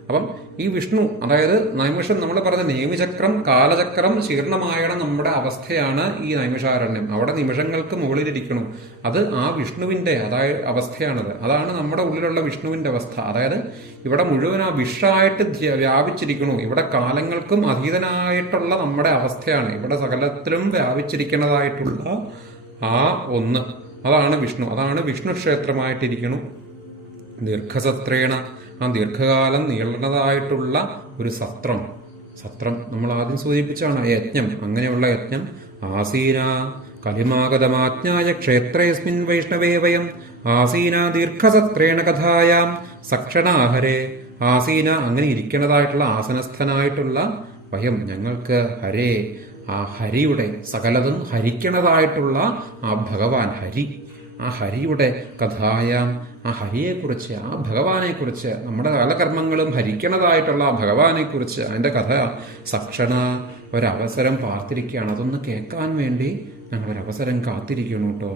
അപ്പം ഈ വിഷ്ണു, അതായത് നൈമിഷം, നമ്മൾ പറഞ്ഞ നേമിചക്രം, കാലചക്രം ശീർണമായണ നമ്മുടെ അവസ്ഥയാണ് ഈ നൈമിഷാരണ്യം. അവിടെ നിമിഷങ്ങൾക്ക് മുകളിലിരിക്കണം. അത് ആ വിഷ്ണുവിന്റെ അവസ്ഥയാണത്. അതാണ് നമ്മുടെ ഉള്ളിലുള്ള വിഷ്ണുവിന്റെ അവസ്ഥ. അതായത് ഇവിടെ മുഴുവൻ ആ വിഷായിട്ട് വ്യാപിച്ചിരിക്കണു. ഇവിടെ കാലങ്ങൾക്കും അതീതനായിട്ടുള്ള നമ്മുടെ അവസ്ഥയാണ്. ഇവിടെ സകലത്തിലും വ്യാപിച്ചിരിക്കുന്നതായിട്ടുള്ള ആ ഒന്ന്, അതാണ് വിഷ്ണു. അതാണ് വിഷ്ണു ക്ഷേത്രമായിട്ടിരിക്കണു. ദീർഘസത്രേണ, ആ ദീർഘകാലം നീളുന്നതായിട്ടുള്ള ഒരു സത്രം. നമ്മൾ ആദ്യം സൂചിപ്പിച്ചാണ് യജ്ഞം. അങ്ങനെയുള്ള യജ്ഞം. ആസീന കലിമാഗതമാജ്ഞായ ക്ഷേത്രേസ്മിൻ വൈഷ്ണവേ വയം ആസീന ദീർഘസത്രേണ കഥായാം സക്ഷണാഹരേ. ആസീന, അങ്ങനെ ഇരിക്കുന്നതായിട്ടുള്ള, ആസനസ്ഥനായിട്ടുള്ള, വയം ഞങ്ങൾക്ക്, ഹരേ ആ ഹരിയുടെ, സകലതും ഹരിക്കണതായിട്ടുള്ള ആ ഭഗവാൻ ഹരി, ആ ഹരിയുടെ കഥായാം, ആ ഹരിയെക്കുറിച്ച്, ആ ഭഗവാനെക്കുറിച്ച്, നമ്മുടെ കാലകർമ്മങ്ങളും ഹരിക്കണതായിട്ടുള്ള ആ ഭഗവാനെക്കുറിച്ച്, അതിന്റെ കഥ സക്ഷണ ഒരവസരം പാർത്തിരിക്കുകയാണ്. അതൊന്ന് കേൾക്കാൻ വേണ്ടി ഞങ്ങൾ ഒരവസരം കാത്തിരിക്കുന്നു കേട്ടോ.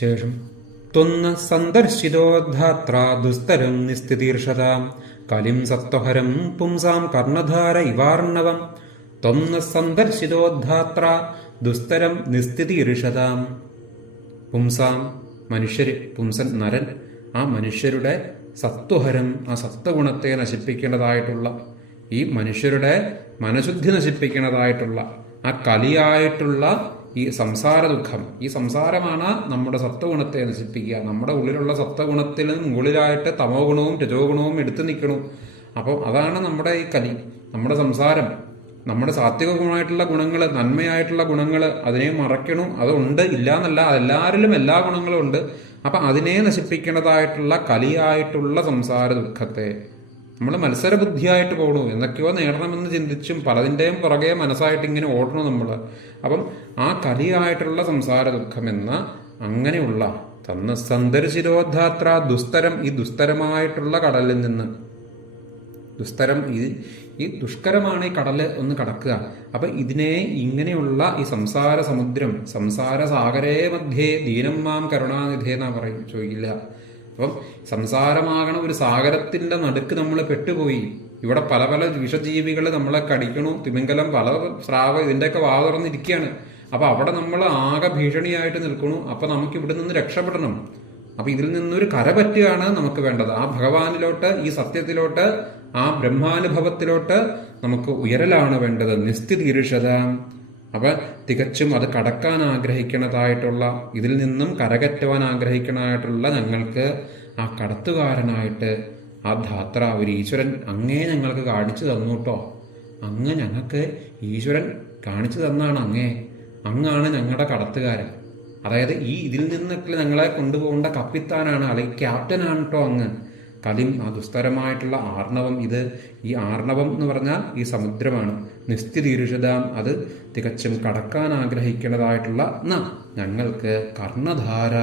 ശേഷം ത്വന്ന സന്ദർശിതോദ്ധാത്ര ദുസ്തരം നിസ്ഥിതീർഷതാം കലിം സത്വഹരം പുംസാം കർണധാര ഇവാർണവം. ത്വന്ന സന്ദർശിതോദ്ധാത്ര ദുസ്തരം നിസ്ഥിതീർഷതാം. പുംസാം മനുഷ്യര്, പുംസൻ നരൻ, ആ മനുഷ്യരുടെ സത്വഹരം, ആ സത്വഗുണത്തെ നശിപ്പിക്കേണ്ടതായിട്ടുള്ള, ഈ മനുഷ്യരുടെ മനഃശുദ്ധി നശിപ്പിക്കേണ്ടതായിട്ടുള്ള ആ കലിയായിട്ടുള്ള ഈ സംസാര ദുഃഖം, ഈ സംസാരമാണ് നമ്മുടെ സത്വഗുണത്തെ നശിപ്പിക്കുക. നമ്മുടെ ഉള്ളിലുള്ള സത്വഗുണത്തിന് മുകളിലായിട്ട് തമോ ഗുണവും രജോ ഗുണവും എടുത്തു നിൽക്കണു. അപ്പോൾ അതാണ് നമ്മുടെ ഈ കലി, നമ്മുടെ സംസാരം. നമ്മുടെ സാത്വിക ഗുണമായിട്ടുള്ള ഗുണങ്ങൾ, നന്മയായിട്ടുള്ള ഗുണങ്ങൾ, അതിനെ മറയ്ക്കണു. അതുണ്ട്, ഇല്ല എന്നല്ല, അതെല്ലാവരിലും എല്ലാ ഗുണങ്ങളും ഉണ്ട്. അപ്പൊ അതിനെ നശിപ്പിക്കേണ്ടതായിട്ടുള്ള കലിയായിട്ടുള്ള സംസാര ദുഃഖത്തെ നമ്മൾ മത്സരബുദ്ധിയായിട്ട് പോകണു. എന്തൊക്കെയോ നേടണമെന്ന് ചിന്തിച്ചും പലതിൻ്റെയും പുറകെ മനസ്സായിട്ട് ഇങ്ങനെ ഓടണു നമ്മൾ. അപ്പം ആ കലിയായിട്ടുള്ള സംസാര ദുഃഖം എന്ന അങ്ങനെയുള്ള തന്ന സന്ദർശിരോദ്ധാത്ര ദുസ്തരം, ഈ ദുസ്തരമായിട്ടുള്ള കടലിൽ നിന്ന്, ദുസ്തരം, ഈ ദുഷ്കരമാണ് ഈ കടല് ഒന്ന് കടക്കുക. അപ്പൊ ഇതിനെ ഇങ്ങനെയുള്ള ഈ സംസാര സമുദ്രം, സംസാര സാഗരേ മധ്യേ ദീനം മാം കരുണാനിധേ എന്നാ പറയും, ചോദിക്കില്ല. അപ്പം സംസാരമാകണ ഒരു സാഗരത്തിന്റെ നടുക്ക് നമ്മൾ പെട്ടുപോയി. ഇവിടെ പല പല വിഷജീവികൾ നമ്മളെ കടിക്കണു, തിമിംഗലം, പല സ്രാവ്, ഇതിന്റെയൊക്കെ വാ തുറന്നിരിക്കുകയാണ്. അപ്പൊ അവിടെ നമ്മൾ ആകെ ഭീഷണിയായിട്ട് നിൽക്കണു. അപ്പൊ നമുക്ക് ഇവിടെ നിന്ന് രക്ഷപ്പെടണം. അപ്പൊ ഇതിൽ നിന്നൊരു കര പറ്റുകയാണ് നമുക്ക് വേണ്ടത്. ആ ഭഗവാനിലോട്ട്, ഈ സത്യത്തിലോട്ട്, ആ ബ്രഹ്മാനുഭവത്തിലോട്ട് നമുക്ക് ഉയരലാണ് വേണ്ടത്. നിസ്ഥിതീർഷത. അപ്പൊ തികച്ചും അത് കടക്കാൻ ആഗ്രഹിക്കുന്നതായിട്ടുള്ള, ഇതിൽ നിന്നും കരകറ്റുവാൻ ആഗ്രഹിക്കുന്നതായിട്ടുള്ള ഞങ്ങൾക്ക് ആ കടത്തുകാരനായിട്ട് ആ ധാത്ര, ഒരു ഈശ്വരൻ അങ്ങേ ഞങ്ങൾക്ക് കാണിച്ചു തന്നു കേട്ടോ. അങ്ങ് ഞങ്ങൾക്ക് ഈശ്വരൻ കാണിച്ചു തന്നാണ് അങ്ങേ. അങ്ങാണ് ഞങ്ങളുടെ കടത്തുകാരൻ. അതായത് ഈ ഇതിൽ നിന്നൊക്കെ ഞങ്ങളെ കൊണ്ടുപോകേണ്ട കപ്പിത്താനാണ്, അല്ലെങ്കിൽ ക്യാപ്റ്റനാണ് കേട്ടോ അങ്ങ്. കലിം, ആ ദുസ്തരമായിട്ടുള്ള ആർണവം. ഇത് ഈ ആർണവം എന്ന് പറഞ്ഞാൽ ഈ സമുദ്രമാണ്. നിസ്ഥിതീർഷതാം, അത് തികച്ചും കടക്കാൻ ആഗ്രഹിക്കേണ്ടതായിട്ടുള്ള ഞങ്ങൾക്ക് കർണധാര,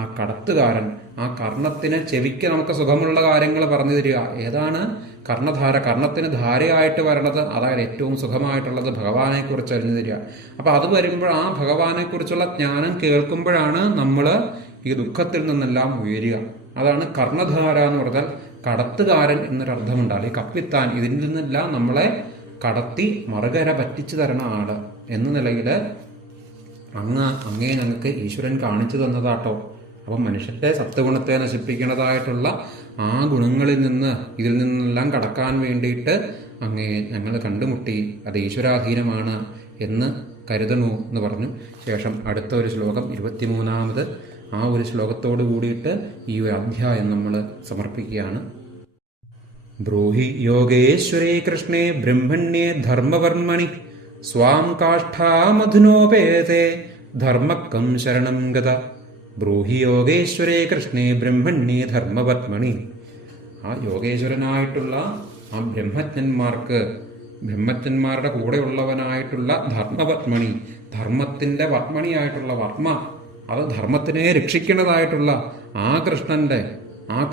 ആ കടത്തുകാരൻ, ആ കർണത്തിന് ചെവിക്ക് നമുക്ക് സുഖമുള്ള കാര്യങ്ങൾ പറഞ്ഞു തരിക. ഏതാണ് കർണധാര? കർണത്തിന് ധാരയായിട്ട് വരണത്, അതായത് ഏറ്റവും സുഖമായിട്ടുള്ളത് ഭഗവാനെ കുറിച്ച് അറിഞ്ഞു തരിക. അപ്പൊ അത് വരുമ്പോൾ ആ ഭഗവാനെ കുറിച്ചുള്ള ജ്ഞാനം കേൾക്കുമ്പോഴാണ് നമ്മൾ ഈ ദുഃഖത്തിൽ നിന്നെല്ലാം ഉയരുക. അതാണ് കർണധാര എന്ന് പറഞ്ഞാൽ കടത്തുകാരൻ എന്നൊരർത്ഥമുണ്ടാകും. ഈ കപ്പിത്താൻ, ഇതിൽ നിന്നെല്ലാം നമ്മളെ കടത്തി മറുകര പറ്റിച്ചു തരണ ആള് എന്ന നിലയിൽ അങ്ങേ ഞങ്ങൾക്ക് ഈശ്വരൻ കാണിച്ചു തന്നതാട്ടോ. അപ്പം മനുഷ്യന്റെ സത്വഗുണത്തെ നശിപ്പിക്കുന്നതായിട്ടുള്ള ആ ഗുണങ്ങളിൽ നിന്ന്, ഇതിൽ നിന്നെല്ലാം കടക്കാൻ വേണ്ടിയിട്ട് അങ്ങേ ഞങ്ങൾ കണ്ടുമുട്ടി, അത് ഈശ്വരാധീനമാണ് എന്ന് കരുതണു എന്ന് പറഞ്ഞു. ശേഷം അടുത്ത ഒരു ശ്ലോകം 23-ാമത് ആ ഒരു ശ്ലോകത്തോട് കൂടിയിട്ട് ഈ ഒരു അധ്യായം നമ്മൾ സമർപ്പിക്കുകയാണ്. ബ്രൂഹി യോഗേശ്വരേ കൃഷ്ണേ ബ്രഹ്മണ്യേ ധർമ്മവർമ്മണി സ്വാം കാഷ്ഠാമധുനോപേതേ ധർമ്മക്കം ശരണം ഗത. ബ്രൂഹി യോഗേശ്വരേ കൃഷ്ണേ ബ്രഹ്മണ്യേ ധർമ്മവർമ്മണി. ആ യോഗേശ്വരനായിട്ടുള്ള ആ ബ്രഹ്മജ്ഞന്മാരുടെ കൂടെയുള്ളവനായിട്ടുള്ള ധർമ്മവർമ്മണി, ധർമ്മത്തിന്റെ വർമ്മണിയായിട്ടുള്ള വർമ്മ, അത് ധർമ്മത്തിനെ രക്ഷിക്കുന്നതായിട്ടുള്ള ആ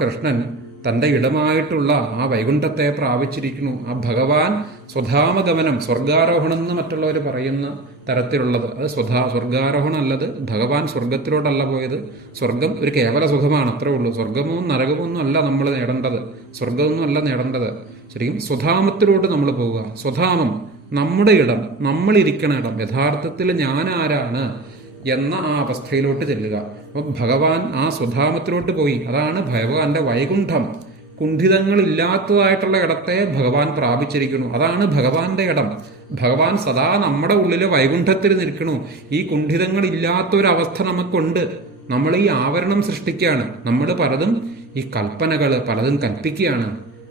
കൃഷ്ണൻ തന്റെ ഇടമായിട്ടുള്ള ആ വൈകുണ്ഠത്തെ പ്രാപിച്ചിരിക്കുന്നു. ആ ഭഗവാൻ സ്വധാമഗമനം, സ്വർഗാരോഹണം എന്ന് മറ്റുള്ളവർ പറയുന്ന തരത്തിലുള്ളത്, അത് സ്വർഗാരോഹണം അല്ലത്. ഭഗവാൻ സ്വർഗത്തിലോട്ടല്ല പോയത്. സ്വർഗം ഒരു കേവല സുഖമാണ്, അത്രേ ഉള്ളൂ. സ്വർഗമോ നരകമോ ഒന്നും അല്ല നമ്മൾ നേടേണ്ടത്, സ്വർഗമൊന്നും അല്ല നേടേണ്ടത്. ശരിക്കും സ്വധാമത്തിലോട്ട് നമ്മൾ പോവുക. സ്വധാമം നമ്മുടെ ഇടം, നമ്മളിരിക്കണ ഇടം, യഥാർത്ഥത്തിൽ ഞാൻ ആരാണ് എന്ന ആ അവസ്ഥയിലോട്ട് ചെല്ലുക. അപ്പൊ ഭഗവാൻ ആ സ്വധാമത്തിലോട്ട് പോയി. അതാണ് ഭഗവാന്റെ വൈകുണ്ഠം. കുണ്ഠിതങ്ങളില്ലാത്തതായിട്ടുള്ള ഇടത്തെ ഭഗവാൻ പ്രാപിച്ചിരിക്കുന്നു. അതാണ് ഭഗവാന്റെ ഇടം. ഭഗവാൻ സദാ നമ്മുടെ ഉള്ളില് വൈകുണ്ഠത്തിൽ നിൽക്കണു. ഈ കുണ്ഠിതങ്ങളില്ലാത്തൊരവസ്ഥ നമുക്കുണ്ട്. നമ്മൾ ഈ ആവരണം സൃഷ്ടിക്കുകയാണ്. നമ്മൾ ഈ കൽപ്പനകൾ പലതും കൽപ്പിക്കുകയാണ്.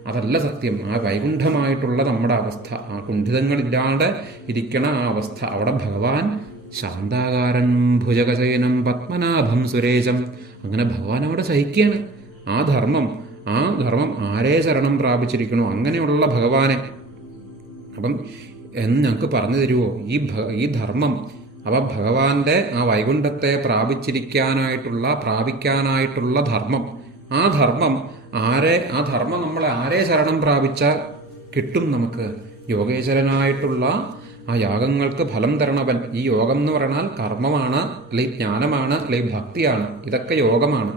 അതല്ല സത്യം. ആ വൈകുണ്ഠമായിട്ടുള്ള നമ്മുടെ അവസ്ഥ, ആ കുണ്ഠിതങ്ങളില്ലാതെ ഇരിക്കണ ആ അവസ്ഥ, അവിടെ ഭഗവാൻ ശാന്താകാരൻ ഭുജഗശയനം പത്മനാഭം സുരേശം, അങ്ങനെ ഭഗവാൻ അവിടെ സഹിക്കുകയാണ്. ആ ധർമ്മം ആരെ ശരണം പ്രാപിച്ചിരിക്കണോ അങ്ങനെയുള്ള ഭഗവാനെ അപ്പം എന്ന് ഞങ്ങൾക്ക് പറഞ്ഞു തരുമോ? ഈ ധർമ്മം, അവ ഭഗവാന്റെ ആ വൈകുണ്ഠത്തെ പ്രാപിക്കാനായിട്ടുള്ള ധർമ്മം, ആ ധർമ്മം നമ്മളെ ആരെ ശരണം പ്രാപിച്ചാൽ കിട്ടും നമുക്ക്? യോഗേശ്വരനായിട്ടുള്ള ആ യാഗങ്ങൾക്ക് ഫലം തരണവൻ. ഈ യോഗം എന്ന് പറഞ്ഞാൽ കർമ്മമാണ്, അല്ലെങ്കിൽ ജ്ഞാനമാണ്, അല്ലെങ്കിൽ ഭക്തിയാണ്. ഇതൊക്കെ യോഗമാണ്.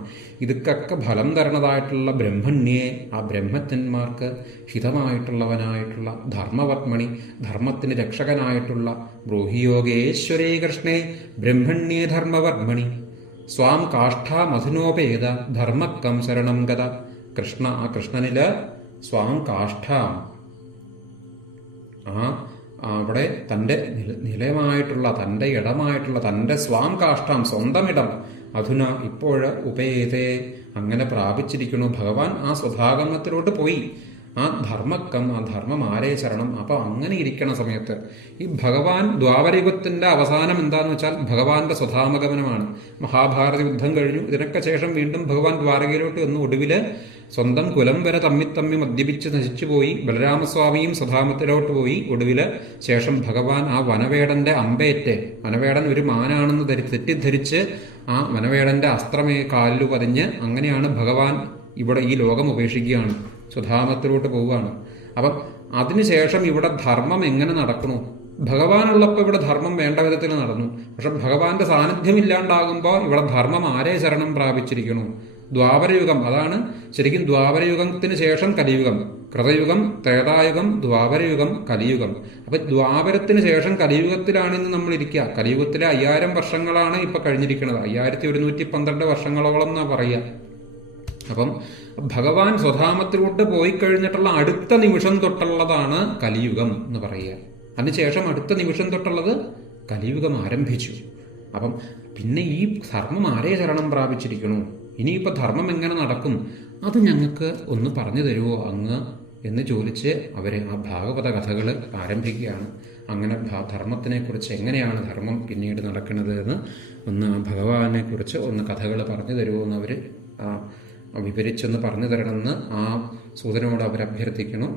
ഇതൊക്കെ ഫലം തരണതായിട്ടുള്ള ബ്രഹ്മണ്യെ, ആ ബ്രഹ്മജ്ഞന്മാർക്ക് ഹിതമായിട്ടുള്ളവനായിട്ടുള്ള ധർമ്മവർമ്മണി, ധർമ്മത്തിന് രക്ഷകനായിട്ടുള്ള ബ്രൂഹിയോഗേശ്വരേ കൃഷ്ണേ ബ്രഹ്മണ്യേ ധർമ്മവർമ്മണി സ്വാം കാഷ്ഠാമധുനോപേത ധർമ്മക്കം ശരണം ഗത. ആ കൃഷ്ണനില് സ്വാം കാഷ്ഠാം, അവിടെ തൻ്റെ നിലയമായിട്ടുള്ള, തൻ്റെ ഇടമായിട്ടുള്ള, തൻ്റെ സ്വാം കാഷ്ഠാം സ്വന്തം ഇടം, അധുന ഇപ്പോഴ് ഉപേതേ അങ്ങനെ പ്രാപിച്ചിരിക്കുന്നു. ഭഗവാൻ ആ സ്വധാഗമത്തിലോട്ട് പോയി. ആ ധർമ്മക്കം, ആ ധർമ്മം ആരേ ശരണം. അപ്പൊ അങ്ങനെ ഇരിക്കണ സമയത്ത് ഈ ഭഗവാൻ ദ്വാപരയുഗത്തിന്റെ അവസാനം എന്താന്ന് വെച്ചാൽ ഭഗവാന്റെ സ്വധാമഗമനമാണ്. മഹാഭാരത യുദ്ധം കഴിഞ്ഞു. ഇതിനൊക്കെ ശേഷം വീണ്ടും ഭഗവാൻ ദ്വാരകയിലോട്ട് വന്നു. ഒടുവില് സ്വന്തം കുലം വരെ തമ്മി മദ്യപിച്ച് നശിച്ചുപോയി. ബലരാമസ്വാമിയും സ്വധാമത്തിലോട്ട് പോയി. ഒടുവില് ശേഷം ഭഗവാൻ ആ വനവേടന്റെ അമ്പേറ്റ്, വനവേടൻ ഒരു മാനാണെന്ന് തെറ്റിദ്ധരിച്ച് ആ വനവേടന്റെ അസ്ത്രമേ കാലിലു പതിഞ്ഞ് അങ്ങനെയാണ് ഭഗവാൻ ഇവിടെ ഈ ലോകം ഉപേക്ഷിക്കുകയാണ്, സ്വധാമത്തിലോട്ട് പോവുകയാണ്. അപ്പം അതിനുശേഷം ഇവിടെ ധർമ്മം എങ്ങനെ നടക്കണു? ഭഗവാനുള്ളപ്പോൾ ഇവിടെ ധർമ്മം വേണ്ട വിധത്തിൽ നടന്നു. പക്ഷെ ഭഗവാന്റെ സാന്നിധ്യം ഇല്ലാണ്ടാകുമ്പോൾ ഇവിടെ ധർമ്മം ആരെ ശരണം പ്രാപിച്ചിരിക്കണു? ദ്വാപരയുഗം. അതാണ് ശരിക്കും ദ്വാപരയുഗത്തിന് ശേഷം കലിയുഗം. കൃതയുഗം, ത്രേതായുഗം, ദ്വാപരയുഗം, കലിയുഗം. അപ്പൊ ദ്വാപരത്തിന് ശേഷം കലിയുഗത്തിലാണ് ഇന്ന് നമ്മൾ ഇരിക്കുക. കലിയുഗത്തിലെ 5000 വർഷങ്ങളാണ് ഇപ്പൊ കഴിഞ്ഞിരിക്കുന്നത്. 5112 വർഷങ്ങളോളം എന്നാ പറയുക. അപ്പം ഭഗവാൻ സ്വധാമത്തിലോട്ട് പോയി കഴിഞ്ഞിട്ടുള്ള അടുത്ത നിമിഷം തൊട്ടുള്ളതാണ് കലിയുഗം എന്ന് പറയുക. അതിനുശേഷം അടുത്ത നിമിഷം തൊട്ടുള്ളത് കലിയുഗം ആരംഭിച്ചു. അപ്പം പിന്നെ ഈ ധർമ്മം ആരെ ശരണം പ്രാപിച്ചിരിക്കണു? ഇനിയിപ്പോൾ ധർമ്മം എങ്ങനെ നടക്കും? അത് ഞങ്ങൾക്ക് ഒന്ന് പറഞ്ഞു തരുമോ അങ്ങ് എന്ന് ചോദിച്ച് അവര് ആ ഭാഗവത കഥകൾ ആരംഭിക്കുകയാണ്. അങ്ങനെ ധർമ്മത്തിനെ കുറിച്ച്, എങ്ങനെയാണ് ധർമ്മം പിന്നീട് നടക്കുന്നത് എന്ന് ഒന്ന് ഭഗവാനെ കുറിച്ച് ഒന്ന് കഥകൾ പറഞ്ഞു തരുമോ എന്ന് അവര് വിവരിച്ചൊന്ന് പറഞ്ഞു തരണമെന്ന് ആ സൂതനോട് അവർ അഭ്യർത്ഥിക്കണം.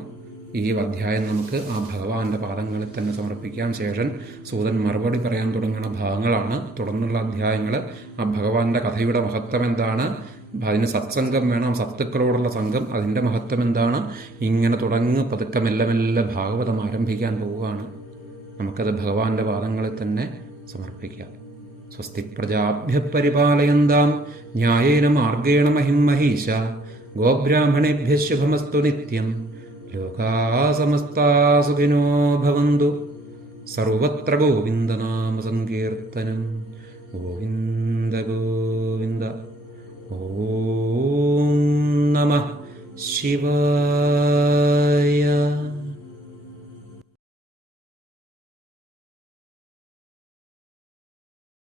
ഈ അധ്യായം നമുക്ക് ആ ഭഗവാന്റെ പാദങ്ങളിൽ തന്നെ സമർപ്പിക്കാം. ശേഷൻ സൂതൻ മറുപടി പറയാൻ തുടങ്ങുന്ന ഭാഗങ്ങളാണ്. തുടർന്നുള്ള അധ്യായങ്ങൾ ആ ഭഗവാന്റെ കഥയുടെ മഹത്വം എന്താണ്, അതിന് സത്സംഗം വേണം, സത്തുക്കളോടുള്ള സംഘം, അതിൻ്റെ മഹത്വം എന്താണ്, ഇങ്ങനെ തുടങ്ങി പതുക്കെ മെല്ലെ മെല്ലെ ഭാഗവതം ആരംഭിക്കാൻ പോവുകയാണ്. നമുക്കത് ഭഗവാന്റെ പാദങ്ങളിൽ തന്നെ സമർപ്പിക്കാം. സ്വസ്തി പ്രജാഭ്യ പരിപാലയന്താം ന്യായേന മാർഗേണ മഹിം മഹീശ ഗോബ്രാഹ്മണേഭ്യ ശുഭമസ്തു നിത്യം ലോകാ സമസ്താ സുഖിനോ ഭവന്തു. സർവത്ര ഗോവിന്ദനാമ സങ്കീർത്തനം. ഗോവിന്ദ ഗോവിന്ദ. ഓം നമഃ ശിവായ.